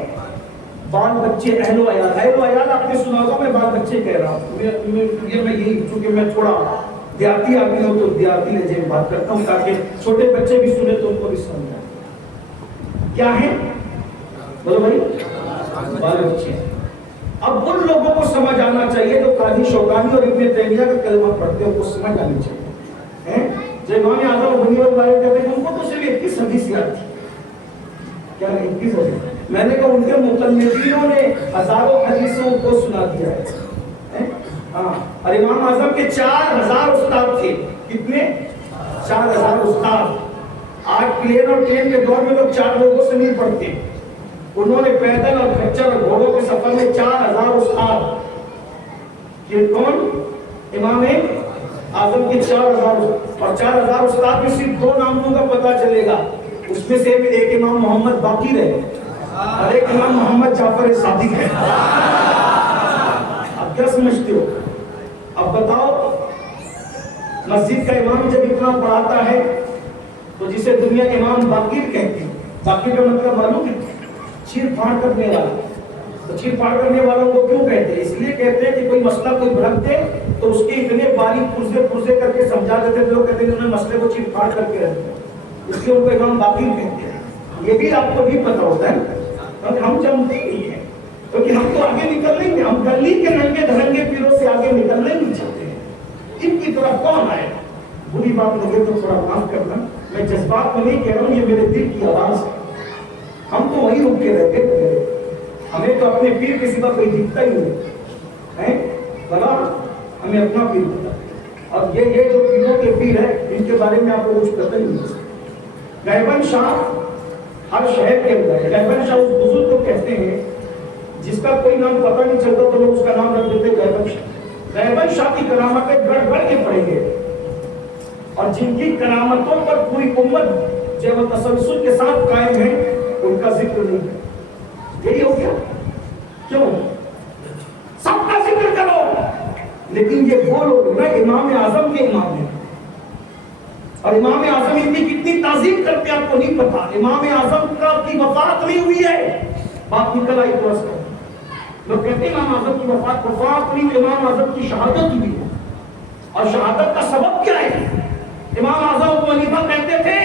بال بچے اہل و عیال آپ نے سنا ہوگا. میں بال بچے کہہ رہا ہوں میں یہی چونکہ میں تھوڑا دیہاتی آدمی ہوں تو دیہاتی لہجے میں بات کرتا ہوں تاکہ چھوٹے بچے بھی سنے تو ان کو بھی سمجھ آئے. کیا ہے بولو بھائی؟ بال بچے. اب ان لوگوں کو سمجھ آنا چاہیے جو قاضی شوکانی اور ابن تیمیہ کا کلمہ پڑھتے ہیں ان کو سمجھ آنی چاہیے. جو امام اعظم غنی اور بارے کہتے ہیں ان کو تو صرف 21 حدیث یاد تھی. کیا 21 حدیث؟ میں نے کہا ان کے مقلدینوں نے ہزاروں حدیثوں کو سنا دیا ہے. ہاں. اور امام اعظم کے 4000 استاد تھے. کتنے؟ 4000 استاد. آج پلین اور ٹرین کے دور میں لوگ 4 لوگوں سے نہیں پڑھتے. انہوں نے پیدل اور کھچر اور گھوڑوں کے سفر میں 4000 استاد. یہ کون؟ امام اعظم کے 4000. اور 4000 استاد میں صرف 2 ناموں کا پتہ چلے گا. اس میں سے ایک امام محمد باقر ہے اور ایک امام محمد جعفر صادق ہے. اب کیا سمجھتے ہو؟ اب بتاؤ مسجد کا امام جب اتنا پڑھاتا ہے تو جسے دنیا امام باقر کہتے ہیں. باقر کا مطلب معلوم ہے؟ چیر پھاڑ کرنے والا. تو چیر پھاڑ کرنے والوں کو کیوں کہتے ہیں؟ اس لیے کہتے ہیں کہ کوئی مسئلہ کوئی بھڑک دے تو اس کے اتنے باریک پرزے کر کے سمجھا دیتے ہیں. لوگ کہتے ہیں انہوں نے مسئلے کو چیر پھاڑ کر کے رکھتے ہیں اس لیے ان کو امام باقر کہتے ہیں. یہ بھی آپ کو بھی پتہ ہوتا ہے کیونکہ ہم جانتے نہیں ہیں کیونکہ ہم تو آگے نکل نہیں گے. ہم گلی کے ننگے دھرنگے پیروں سے آگے نکلنا نہیں چاہتے ہیں. ان کی طرف کون آئے؟ بری بات لگے تو تھوڑا معاف کرنا، میں جذبات میں نہیں کہہ رہا ہوں، یہ میرے دل کی آواز ہے. ہم تو وہیں رک کے رہتے تھے، ہمیں تو اپنے پیر کے سوا کوئی دکھتا ہی نہیں ہے، بلا ہمیں اپنا پیر پتا. اور یہ جو پیروں کے پیر ہے ان کے بارے میں آپ کو کچھ پتہ ہی نہیں. گہبند شاہ ہر شہر کے اندر ہے. گہبند شاہ اس بزرگ کو کہتے ہیں جس کا کوئی نام پتہ نہیں چلتا تو لوگ اس کا نام رکھ دیتے گہبند شاہ. گہبند شاہ کی کرامتیں بڑھ بڑھ کے پڑیں گے، اور جن کی کرامتوں پر پوری امت جو وہ تسلسل کے ساتھ قائم ہے ان کا ذکر نہیں ہے. یہی ہو گیا کیوں؟ سب کا ذکر کرو لیکن یہ وہ لوگ نا امام اعظم کے امام ہیں، اور امام اعظم ان کی کتنی تعظیم کرتے آپ کو نہیں پتا. امام اعظم کی وفات نہیں ہوئی ہے، بات نکل آئی تو اس لوگ کہتے ہیں امام اعظم کی وفات نہیں، امام اعظم کی شہادت ہوئی ہے. اور شہادت کا سبب کیا ہے؟ امام اعظم ابو حنیفہ کہتے تھے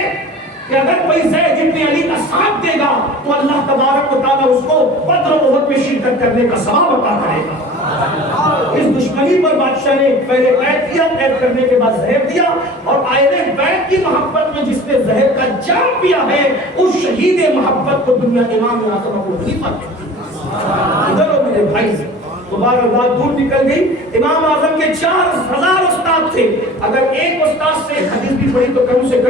کہ اگر کوئی زید ابن علی کا ساتھ دے گا تو اللہ تبارک و تعالیٰ اس کو بدر و احد میں شرکت کرنے کا ثواب عطا کرے گا. اس دشمنی پر بادشاہ نے پہلے قید کیا، قید کرنے کے بعد زہر دیا، اور آئین بیت کی محبت میں جس نے زہر کا جام پیا ہے اس شہید محبت کو دنیا امام اعظم ابو حنیفہ کہتی ہے. ادھر ہو میرے بھائی، دوبارہ بات دور نکل گئی. امام اعظم کے 4000 استاد تھے، اگر ایک استاد سے حدیث بھی پڑھی تو کم سے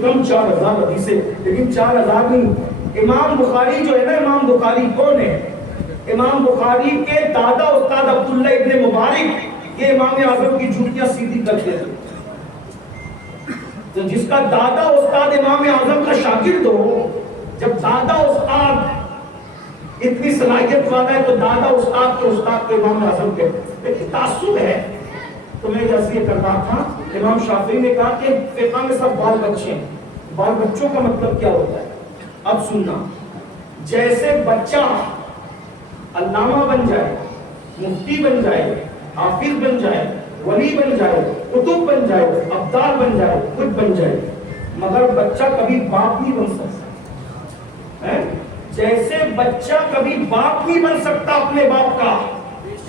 کم 4000 حدیثیں، لیکن 4000 نہیں. امام بخاری جو ہے نا، امام بخاری کون ہے؟ امام بخاری کے دادا استاد عبداللہ ابن مبارک یہ امام اعظم کی جوتیاں سیدھی کرتے تھے. تو جس کا دادا استاد امام اعظم کا شاگرد ہو، جب دادا استاد اتنی صلاحیت والا ہے تو دادا استاد کے استاد کو امام اعظم کہتے ہیں. لیکن تعصب ہے تو میں یہ کر رہا تھا. امام شافعی نے کہا کہ فقہ میں سب بال بچے ہیں. بال بچوں کا مطلب کیا ہوتا ہے؟ اب سننا، جیسے بچہ علامہ بن جائے، مفتی بن جائے، حافظ بن جائے، ولی بن جائے، کتب بن جائے، ابدال بن جائے، خود بن جائے، مگر بچہ کبھی باپ نہیں بن سکتا. جیسے بچہ کبھی باپ نہیں بن سکتا اپنے باپ کا،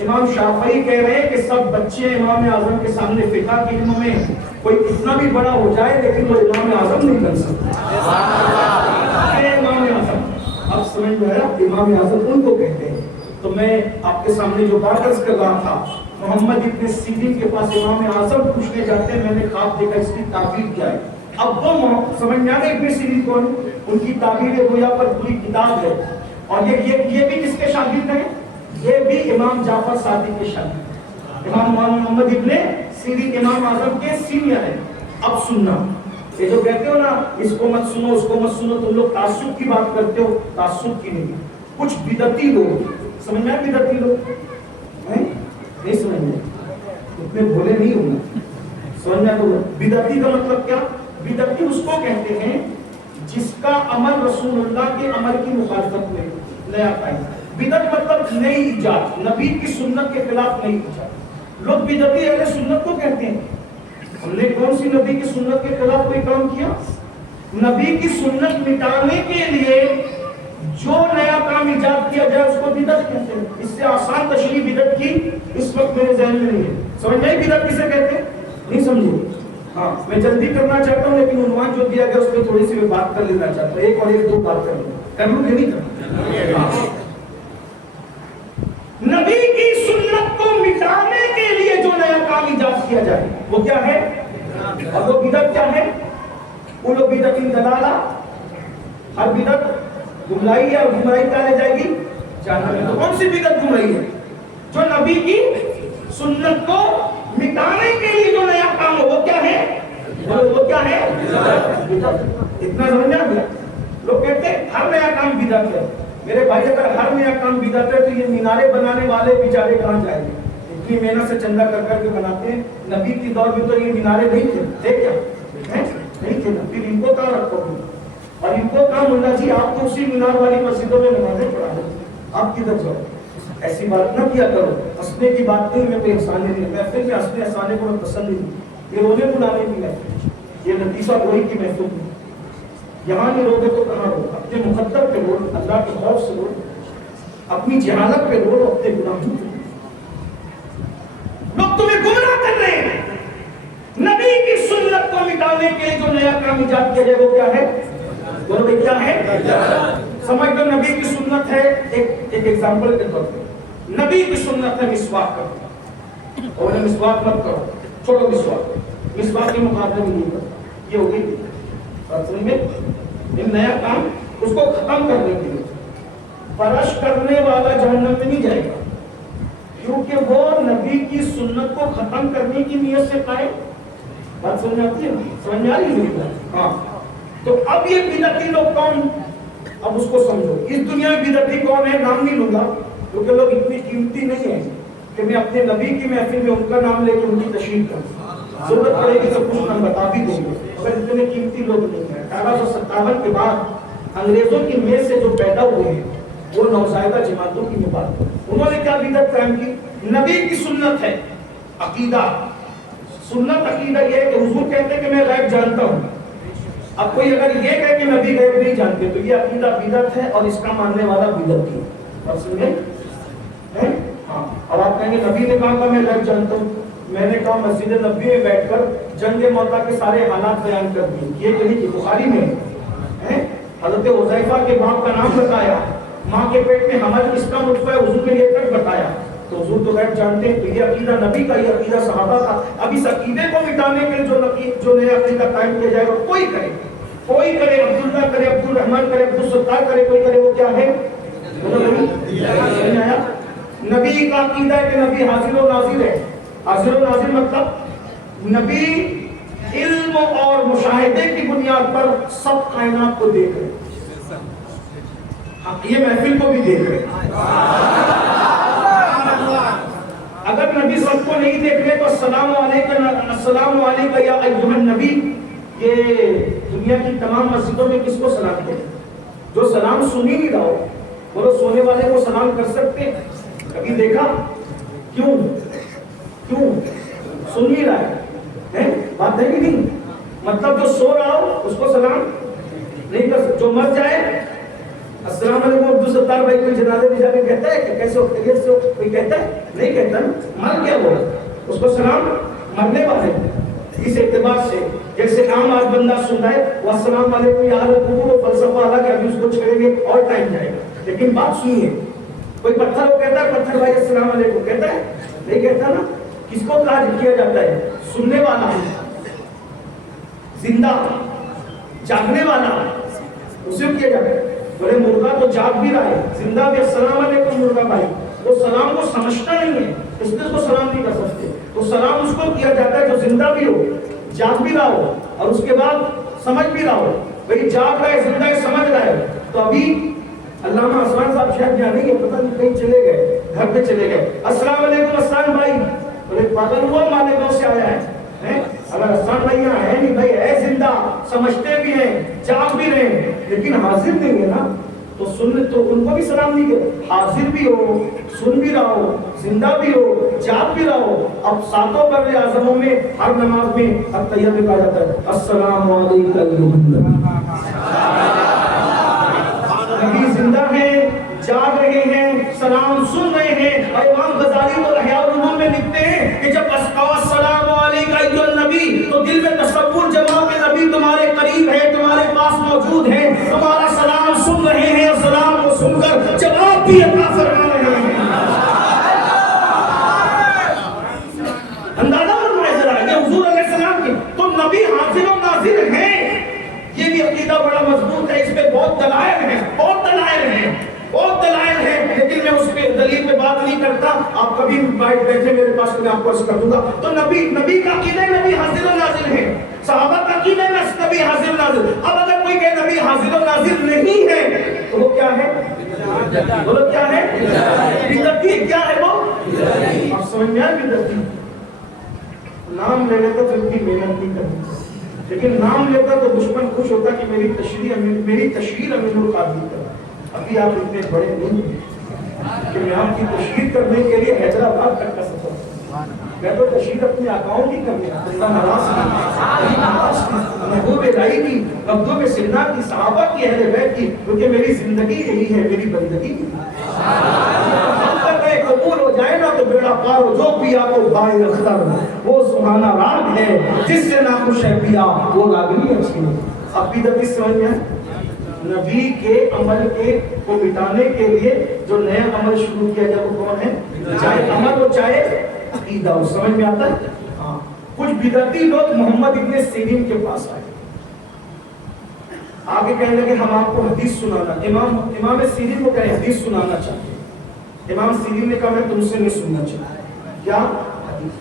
امام شافعی کہہ رہے ہیں کہ سب بچے امام اعظم کے سامنے فقہ کے علم میں کوئی کتنا بھی بڑا ہو جائے لیکن وہ امام اعظم نہیں بن سکتا. امام اعظم اب سمجھ میں آیا؟ امام اعظم ان کو کہتے ہیں. تو میں آپ کے سامنے جو بات عرض کر رہا تھا، محمد ابن سیرین کے پاس امام اعظم پوچھنے جاتے ہیں میں نے خواب دیکھا اس کی تعبیر کیا ہے. اب وہ سمجھ میں آ گئے ابن سیرین کون؟ ان کی تعبیر گویا پر پوری کتاب ہے. اور یہ بھی کس کے شاگرد ہیں؟ یہ بھی امام جعفر صادق کے شاگرد. امام محمد ابن سیرین امام اعظم کے سینئر ہیں. اب سننا، یہ جو کہتے ہو نا اس کو مت سنو اس کو مت سنو، تم لوگ تعصب کی بات کرتے ہو، تعصب کی نہیں. کچھ بدعتی لوگ، سمجھ میں بدعتی لوگ نہیں سمجھ میں، اتنے بھولے نہیں ہوں گے. سمجھ میں تو بدعتی کا مطلب کیا؟ بدعتی اس کو کہتے ہیں جس کا عمل رسول اللہ کے عمل کی مخالفت میں نیا قائم. بدعت مطلب نئی ایجاد، نبی کی سنت کے خلاف نئی ایجاد. لوگ بدعتی اہل سنت کو کہتے ہیں. ہم نے کون سی نبی کی سنت کے خلاف کوئی کام کیا؟ نبی کی سنت مٹانے کے لیے جو نیا کام ایجاد کیا جائے اس کو بدعت کہتے ہیں. اس سے آسان تشریح بدعت کی اس وقت میرے ذہن میں نہیں ہے. سمجھ میں بدعت کسے کہتے ہیں؟ نہیں سمجھے؟ ہاں میں جلدی کرنا چاہتا ہوں لیکن عنوان جو دیا گیا اس پہ تھوڑی سی میں بات کر لینا چاہتا ہوں. ایک اور ایک دو بات کر لوں کہ نہیں کروں؟ نبی کی سنت کو مٹانے کے لیے جو نیا کام ایجاد کیا جائے وہ کیا ہے؟ اور وہ بدعت کیا ہے؟ وہ لوگ بدعت دلالہ، ہر بدعت گمراہی ہے، اور گمراہی کہاں لے جائے گی؟ جہنم میں. تو کون سی بدعت گمراہی ہے؟ جو نبی کی سنت کو مٹانے کے لیے جو نیا کام ہو وہ کیا ہے؟ وہ کیا ہے؟ اتنا سمجھ میں آ گیا؟ لوگ کہتے ہیں ہر نیا کام بدعت ہے. میرے بھائی اگر ہر نیا کام بدعت ہے تو یہ مینارے بنانے والے بیچارے کہاں جائیں گے؟ اتنی محنت سے چندہ کر کر کے بناتے ہیں. نبی کی دور میں تو یہ مینارے نہیں تھے، تھے کیا؟ نہیں تھے نا. پھر ان کو کہاں رکھو گے؟ اور ان کو کہا ملا جی آپ تو اسی مینار والی مسجدوں میں نمازیں پڑھا دو، آپ کدھر جاؤ؟ ایسی بات نہ کیا کرو. ہنسنے کی بات نہیں، میں کوئی افسانے نہیں، محفل میں ہنسنے افسانے کو میں پسند نہیں. یہ رونے بلانے کی محفل، یہ لطیفہ گوئی کی محفل نہیں. یہاں نہیں رو گے تو کہاں رو؟ اپنے مقدر پہ رو، اللہ کے خوف سے رو، اپنی جہالت پہ رو، اپنے گناہوں پہ. لوگ تمہیں گمراہ کر رہے ہیں. کام ایجاد کیا جائے وہ کیا ہے؟ بولو بھائی کیا ہے؟ سمجھ لو نبی کی سنت ہے، ایک ایگزامپل کے طور پہ نبی کی سنت ہے مسواک کرنا، اور مسواک مت کرو، چھوڑو مسواک کے مقابلے میں نہیں کرو، یہ ہوگی بات سمجھ میں؟ ایک نیا کام اس کو ختم کرنے کے لیے فرش کرنے والا جہنم میں نہیں جائے گا، کیونکہ وہ نبی کی سنت کو ختم کرنے کی نیت سے قائم۔ بات سمجھ آتی ہے؟ سمجھ آ رہی ہے؟ ہاں۔ تو اب یہ بدعتی لوگ کون؟ اب اس کو سمجھو، اس دنیا میں بدعتی کون ہے؟ نام نہیں لوں گا کیونکہ لوگ اتنی قیمتی نہیں ہیں کہ میں اپنے نبی کی محفل میں ان کا نام لے کے ان کی تشہیر کروں، ضرورت پڑے گی تو کچھ نام بتا بھی دوں گا، مگر اتنے قیمتی لوگ نہیں ہیں۔ 1857 کے بعد انگریزوں کی میز سے جو پیدا ہوئے ہیں وہ نوزائیدہ جماعتوں کی بات، انہوں نے کیا بدعت قائم کی؟ نبی کی سنت ہے عقیدہ، سنت عقیدہ یہ ہے کہ حضور کہتے ہیں کہ میں غیب جانتا ہوں، اب کوئی اگر یہ کہے کہ نبی غیب نہیں جانتے تو یہ عقیدہ بدعت ہے اور اس کا ماننے والا بدعتی ہے۔ بات سمجھے؟ ہاں۔ اب آپ کہیں گے نبی نے کہا کہ میں غیب جانتا ہوں، میں نے کہا مسجد نبی میں بیٹھ کر جنگ موتا کے سارے حالات بیان کر دیے، یہ تو نہیں کہ بخاری میں ہے، حضرت حذیفہ کے باپ کا نام بتایا، ماں کے پیٹ میں حمل کس کا نطفہ ہے حضور نے یہ تک بتایا، تو حضور تو غیب جانتے ہیں، تو یہ عقیدہ نبی کا، یہ عقیدہ صحابہ کا۔ اب اس عقیدے کو مٹانے کے لیے جو نیا عقیدہ قائم کیا جائے گا، کوئی کرے، عبداللہ کرے، عبد الرحمن کرے، عبدالستار کرے، کوئی کرے، وہ کیا ہے؟ نبی کا عقیدہ ہے کہ نبی حاضر و ناظر ہے۔ حاضر و ناظر مطلب نبی علم اور مشاہدے کی بنیاد پر سب کائنات کو دیکھ رہے، یہ محفل کو بھی دیکھ رہے۔ اگر نبی سب کو نہیں دیکھ رہے تو السلام علیکم یا ایھا النبی، یہ دنیا کی تمام مسجدوں میں کس کو سلام دیں؟ جو سلام سن ہی نہیں رہا ہو، بولو سونے والے کو سلام کر سکتے؟ کبھی دیکھا؟ کیوں سن نہیں رہا ہے؟ بات ہے کہ نہیں؟ مطلب جو سو رہا ہو اس کو سلام نہیں کر سکتے، جو مر جائے السلام علیکم عبدالستار بھائی کوئی جنازے میں جا کے کہتا ہے کہ کیسے ہو، خیریت سے ہو، کوئی کہتا ہے؟ نہیں کہتا نا، مر گیا وہ، اس کو سلام مرنے والے۔ اس اعتبار سے جیسے عام آج بندہ سنتا ہے وہ السلام علیکم یا اہل القبور و فلسفہ الگ ہے، ابھی اس کو چھیڑیں گے اور ٹائم جائے گا، لیکن بات سنیے، کوئی پتھر کو کہتا ہے پتھر بھائی السلام علیکم کہتا ہے؟ نہیں کہتا نا۔ کس کو کہا کیا جاتا ہے؟ سننے والا، زندہ جاگنے والا، اسے کیا جاتا ہے۔ بولے مرغا تو جاگ بھی رہا ہے، زندہ بھی السلام علیکم مرغا بھائی، وہ سلام کو سمجھتا نہیں ہے، اس لیے اس کو سلام نہیں کر سکتے، تو سلام اس کو کیا جاتا ہے جو زندہ بھی ہو، جاگ بھی رہا ہو، اور اس کے بعد سمجھ بھی رہا ہو، بھئی جاگ رہا ہے، زندہ ہے، سمجھ رہا ہے۔ تو ابھی علامہ عثمان صاحب شاید یہاں نہیں ہے، پتہ نہیں کہیں چلے گئے، گھر پہ چلے گئے، السلام علیکم عثمان بھائی، بولے پاگل ہوا مانے گاؤں سے آیا ہے، اگر عثمان بھائی یہاں ہے نہیں، بھائی ہے زندہ، سمجھتے بھی ہیں، جاگ بھی رہے ہیں، لیکن حاضر نہیں ہے نا، تو سن تو ان کو بھی سلام نہیں کرے، حاضر بھی ہو، سن بھی رہا ہو، زندہ بھی ہو، جاگ بھی رہا ہو۔ اب ساتوں بر اعظموں میں ہر نماز میں التحیہ میں کہا جاتا ہے السلام علیکم ایھا نبی زندہ ہیں، جاگ رہے ہیں، سلام سن رہے ہیں، اور امام غزالی تو احیاء العلوم میں لکھتے ہیں کہ جب السلام علیکم ایھا النبی، تو دل میں تصور جمع کہ نبی تمہارے قریب ہے، تمہارے پاس موجود ہے، تمہارا سلام سن رہے ہیں، سلام کو سن کر جواب بھی عطا فرما رہے ہیں۔ اندازہ فرمائے ذرا، یہ حضور علیہ السلام کی تو نبی حاضر و ناظر ہیں، یہ بھی عقیدہ بڑا مضبوط ہے، اس پہ بہت دلائل ہیں، لیکن میں اس پہ دلیل پہ بات نہیں کرتا، آپ کبھی بیٹھے میرے پاس میں آپ کو عرض کر دوں گا۔ تو نبی کا عقیدہ نبی حاضر و ناظر ہے، صحابہ کا عقیدہ نبی حاضر و ناظر۔ اب اگر کوئی کہے نبی حاضر و ناظر نہیں ہے تو وہ کیا ہے؟ بولو کیا ہے؟ بدعتی۔ کیا ہے وہ؟ آپ سمجھ میں آئے بدعتی؟ نام لے لیتا تو اتنی محنت نہیں کرتی، لیکن نام لیتا تو دشمن خوش ہوتا کہ میری تشہیر امین القادری کا۔ ابھی آپ اتنے بڑے نہیں کہ میں آپ کی تشہیر کرنے کے لیے حیدرآباد تک کا سفر، میں تو تشہیر اپنے آقاؤں کی کرنے، اللہ نواز کی، محبوب الہی کی، مخدوم سیدنا کی، صحابہ کی، اہل بیت کی، کیونکہ میری زندگی یہی ہے، میری بندگی قبول ہو جائے نا تو کا پارو جو پیا کو بائے اختر، وہ سبحانہ راگ ہے جس سے ناخوش ہے پیا وہ راگنی اچھی نہیں۔ اب بدعتی سمجھ میں نبی کے عمل کو مٹانے کے لیے جو نیا عمل شروع کیا جائے وہ کون ہے؟ چاہے عمل ہو چاہے عقیدہ ہو، سمجھ میں آتا ہے؟ ہاں، کچھ بدعتی لوگ محمد ابن سیرین کے پاس آئے، آگے کہنے لگے ہم آپ کو حدیث سنانا، امام سیرین کو کہے حدیث سنانا چاہتے ہیں۔ امام سیرین نے کہا میں تم سے نہیں سننا چاہتا، کیا حدیث؟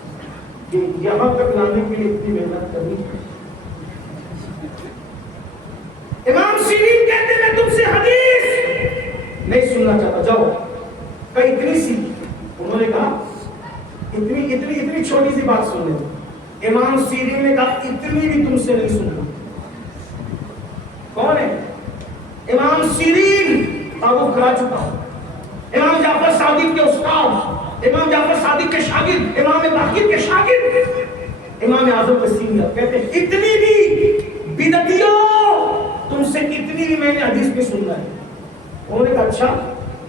یہاں تک لانے کے لیے اتنی محنت کرنی ہے؟ امام سیرین کہتے میں تم سے حدیث نہیں سننا چاہتا، جاؤ۔ کہیں اتنی سی، انہوں نے کہا اتنی چھوٹی سی بات سن لیں۔ امام سیرین نے کہا اتنی بھی تم سے نہیں سننا۔ کون ہے؟ امام سیرین تعارف کرا چکا ہوں، امام جعفر صادق کے استاد، امام جعفر صادق کے شاگرد، امام باقر کے شاگرد، امام اعظم کے سینئر، کہتے ہیں اتنی بھی بدعتیوں تم سے اتنی بھی میں نے حدیث نہیں سننا ہے۔ انہوں نے کہا اچھا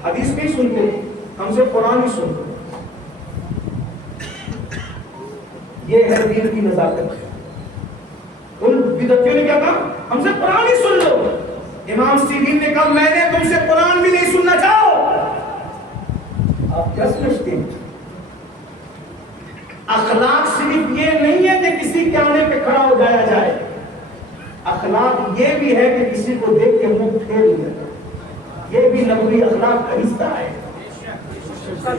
حدیث نہیں سنتے، ہم سے قرآن ہی سنتے۔ یہ ہے دین کی نزاکت۔ ان بدعتیوں نے کیا کہا؟ ہم سے قرآن ہی سن لو۔ امام سیرین نے کہا میں نے تم سے قرآن بھی نہیں سننا، جاؤ۔ آپ کیا سمجھتے ہیں؟ اخلاق صرف یہ نہیں ہے کہ کسی کے آنے پہ کھڑا ہو جایا جائے، اخلاق یہ بھی ہے کہ کسی کو دیکھ کے منہ پھیر لیا جائے، یہ بھی نبوی اخلاق کا حصہ ہے۔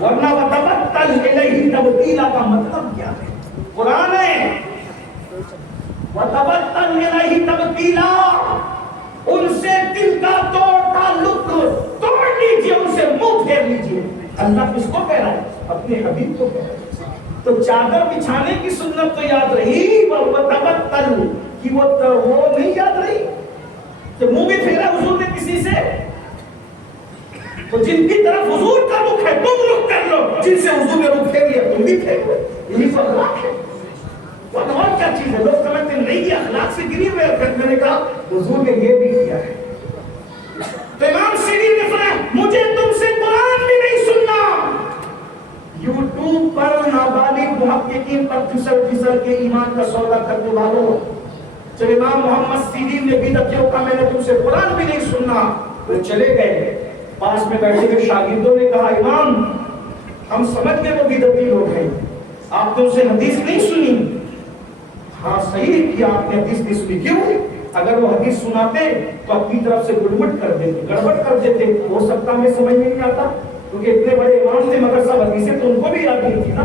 ورنہ وَتَبَتَّلْ إِلَيْهِ تَبْتِيلًا کا مطلب کیا ہے؟ قرآن ہے وَتَبَتَّلْ إِلَيْهِ تَبْتِيلًا، ان سے دل کا تعلق توڑ لیجئے، ان سے منہ پھیر لیجئے۔ اللہ کس کو کہہ رہا ہے؟ اپنے حبیب کو کہہ رہا ہے۔ تو چادر بچھانے کی سنت تو یاد رہی، وَتَبَتَّلْ کہ وہ نہیں یاد رہی کہ منہ بھی پھیرا حضور نے کسی سے؟ تو جن کی طرف حضور کا رخ ہے تم رخ کر لو، جن سے حضور نے رخ پھیر لیا تم بھی پھیر لو، یہی تو اخلاق ہے۔ اور کیا چیز ہے؟ لوگ سمجھتے نہیں یہ اخلاق سے گری ہوئے، میں نے کہا حضور نے یہ بھی کیا ہے۔ تو امام سیرین نے فرمایا مجھے تم سے قرآن بھی نہیں سننا۔ یوٹیوب پر نابالغ محققین پر پھسل کے ایمان کا سودا کرنے والوں، جب امام محمد سیرین نے بدعتیوں کا میں نے تم سے قرآن بھی نہیں سننا، وہ چلے گئے۔ پاس میں بیٹھے ہوئے شاگردوں نے کہا امام ہم سمجھ گئے وہ بدعتی لوگ ہیں، آپ نے اسے حدیث نہیں سنی۔ ہاں صحیح کیا آپ نے حدیث نہیں سنی، کیوں؟ اگر وہ حدیث سناتے تو اپنی طرف سے گڑبڑ کر دیتے، ہو سکتا ہمیں سمجھ میں نہیں آتا، کیونکہ اتنے بڑے امام تھے مگر سب حدیثیں تو ان کو بھی یاد نہیں تھی نا۔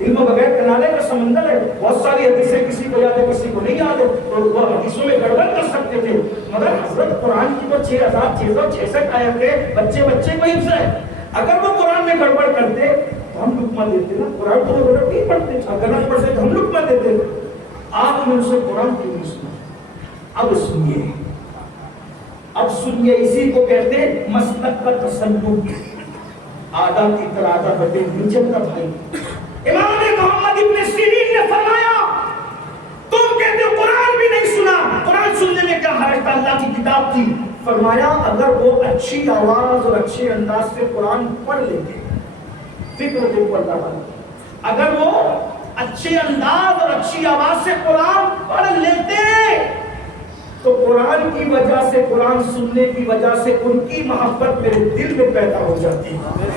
علم بغیر کنارے کا سمندر ہے، بہت ساری حدیثیں کسی کو یاد ہے کسی کو نہیں یاد ہے، تو وہ حدیثوں میں گڑبڑ کر سکتے تھے۔ مگر حضرت قرآن کی تو 6666 آیتیں بچے کو حفظ ہے، اگر وہ قرآن میں گڑبڑ کرتے تو ہم لقمہ دیتے نا، قرآن تو وہ غلط نہیں پڑھتے، اگر نہ پڑھتے تو ہم لقمہ دیتے۔ آپ نے ان سے قرآن کیوں نہیں سنا؟ اب سنیے، اسی کو کہتے ہیں مسلک کا تسلط، آدھا کی طرح آدھا بٹے نیچے کا بھائی۔ امام محمد ابن سیرین نے فرمایا تم کہتے ہو قرآن بھی نہیں سنا، قرآن سننے میں کیا حرج تھا؟ اللہ کی کتاب تھی۔ فرمایا اگر وہ اچھی آواز اور اچھے انداز سے قرآن پڑھ لیتے، فکر دیکھو اللہ تعالیٰ، اگر وہ اچھے انداز اور اچھی آواز سے قرآن پڑھ لیتے تو قرآن کی وجہ سے، قرآن سننے کی وجہ سے ان کی محبت میرے دل میں پیدا ہو جاتی،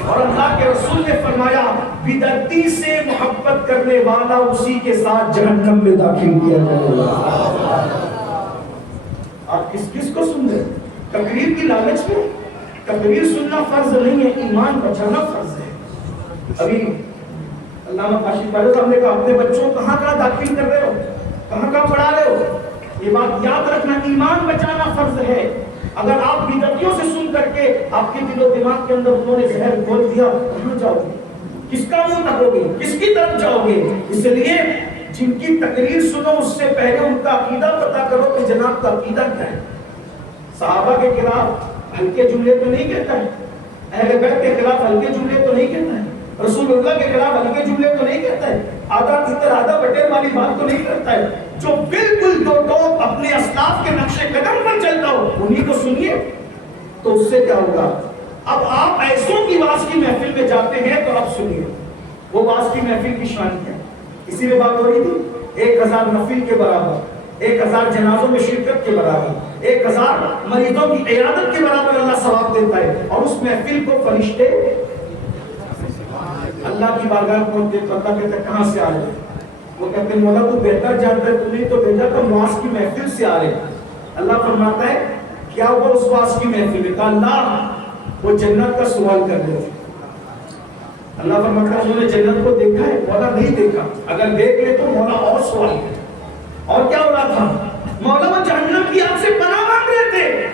اور اللہ کے رسول نے فرمایا بدعتی سے محبت کرنے والا اسی کے ساتھ جہنم میں داخل کیا جائے گا۔ آپ کس کو سن رہے ہیں؟ تقریر کی لالچ میں؟ تقریر سننا فرض نہیں ہے، ایمان بچانا فرض ہے۔ ابھی علامہ کاشف پاروی صاحب نے کہا اپنے بچوں کو کہاں داخل کر رہے ہو، کہاں پڑھا رہے ہو؟ یہ بات یاد رکھنا، ایمان بچانا فرض ہے۔ اگر آپ بدعتیوں سے سن کر کے آپ کے دل و دماغ کے اندر انہوں نے زہر گھول دیا، کہاں جاؤ گے؟ کس کا منہ تکو گے؟ کس کی طرف جاؤ گے؟ اس لیے جن کی تقریر سنو اس سے پہلے ان کا عقیدہ پتا کرو کہ جناب کا عقیدہ کیا ہے۔ صحابہ کے خلاف ہلکے جملے تو نہیں کہتا ہے، اہل بیت کے خلاف ہلکے جملے تو نہیں کہتا ہے، رسول اللہ کے خلاف ہلکے جملے تو نہیں کہتا ہے، آدھا تیتر آدھا بٹیر والی بات تو نہیں کرتا ہے۔ جو بالکل دو ٹوک اپنے اسلاف کے نقش قدم پر چلتا ہو انہی کو سنیے، تو اس سے کیا ہوگا؟ اب آپ ایسوں کی واز کی محفل میں جاتے ہیں تو اب سنیے، وہ واز کی محفل کی شان کیا؟ اسی میں بات ہو رہی تھی 1000 نفل کے برابر، 1000 جنازوں میں شرکت کے برابر، 1000 مریضوں کی عیادت کے برابر اللہ ثواب دیتا ہے. اور اس محفل کو فرشتے اللہ کی بارگاہ پہنچتے تو اللہ کہتا ہے کہاں سے آ رہے؟ وہ کہتے ہیں مولا تو بہتر جانتا ہے، تم نے تو بھیجا تو واز کی محفل سے آ رہے. اللہ فرماتا ہے کیا وہ اس واز کی محفل ہے؟ کہا اللہ وہ جنت کا سوال کر رہے تھے. اللہ فرماتا ہے انہوں نے جنت کو دیکھا ہے؟ مولا نہیں دیکھا. اگر دیکھ لے تو مولا اور سوال ہے. اور کیا ہو رہا تھا؟ مولا وہ جہنم کی آگ سے پناہ مانگ رہے تھے.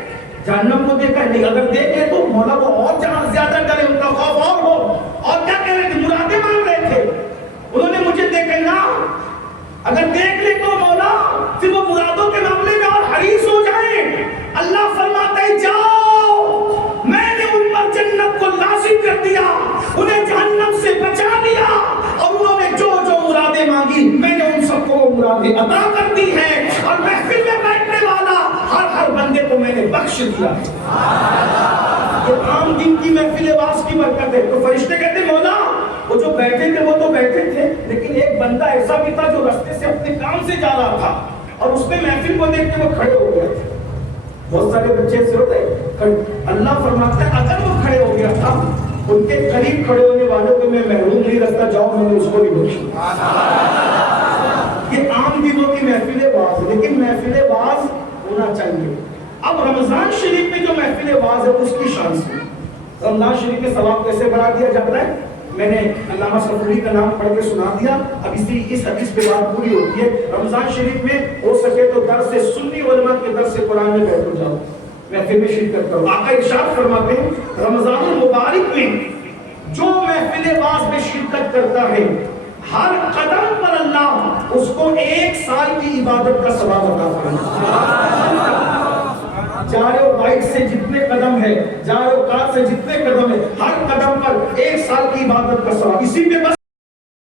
جہنم کو دیکھا نہیں، اگر دیکھ لے تو مولا وہ اور جہاں زیادہ ڈرے، ان کا خوف اور ہو. اور کیا کہہ رہے تھے؟ مرادیں مانگ رہے تھے. انہوں نے مجھے دیکھا نہ، اگر دیکھ لے تو مولا پھر وہ مرادوں کے معاملے میں اور حریص ہو جائیں. اللہ فرماتا ہے جاؤ، میں نے ان پر جنت کو لازم کر دیا، انہیں جہنم سے بچا دیا، اور انہوں نے جو جو مرادیں مانگی میں نے ان سب کو مرادیں عطا کر دی ہیں. اور محفل میں بیٹھنے والا ہر بندے کو میں نے بخش دیا. یہ عام دن کی محفل واز کی برکت ہے. تو فرشتے کہتے مولا وہ جو بیٹھے تھے وہ تو بیٹھے تھے، لیکن ایک بندہ ایسا بھی تھا جو راستے سے اپنے کام سے جا رہا تھا، اور اس نے محفل کو دیکھ کے وہ کھڑے ہو گیا تھے. بہت سارے بچے سے ہوتے ہیں. اللہ فرماتا ہے اگر وہ کھڑے ہو گیا تھا، ان کے قریب کھڑے ہونے والوں کو میں محروم نہیں رکھتا، جاؤ میں نے اس کو بھی بخشا. یہ عام دنوں کی محفل واز ہے، لیکن محفل واز ہونا چاہیے. اب رمضان شریف میں جو محفل واز ہے اس کی شان سے رمضان شریف میں ثواب کیسے بڑھا دیا جاتا ہے؟ میں نے علامہ صفوری کا نام پڑھ کے سنا دیا. اب اس حدیث پہ بات پوری ہوتی ہے. رمضان شریف میں ہو سکے تو درس سنی علماء کے درس قرآن میں بیٹھ جاؤ، محفل میں شرکت کرو. آقا ارشاد فرماتے ہیں رمضان المبارک میں جو محفل واز میں شرکت کرتا ہے ہر قدم پر اللہ اس کو 1 سال کی عبادت کا ثواب عطا فرماتا ہے. جارے و بائٹ سے جتنے قدم ہے، جارے و کار سے جتنے قدم ہے، ہر قدم پر 1 سال کی عبادت کا ثواب. اسی پہ بس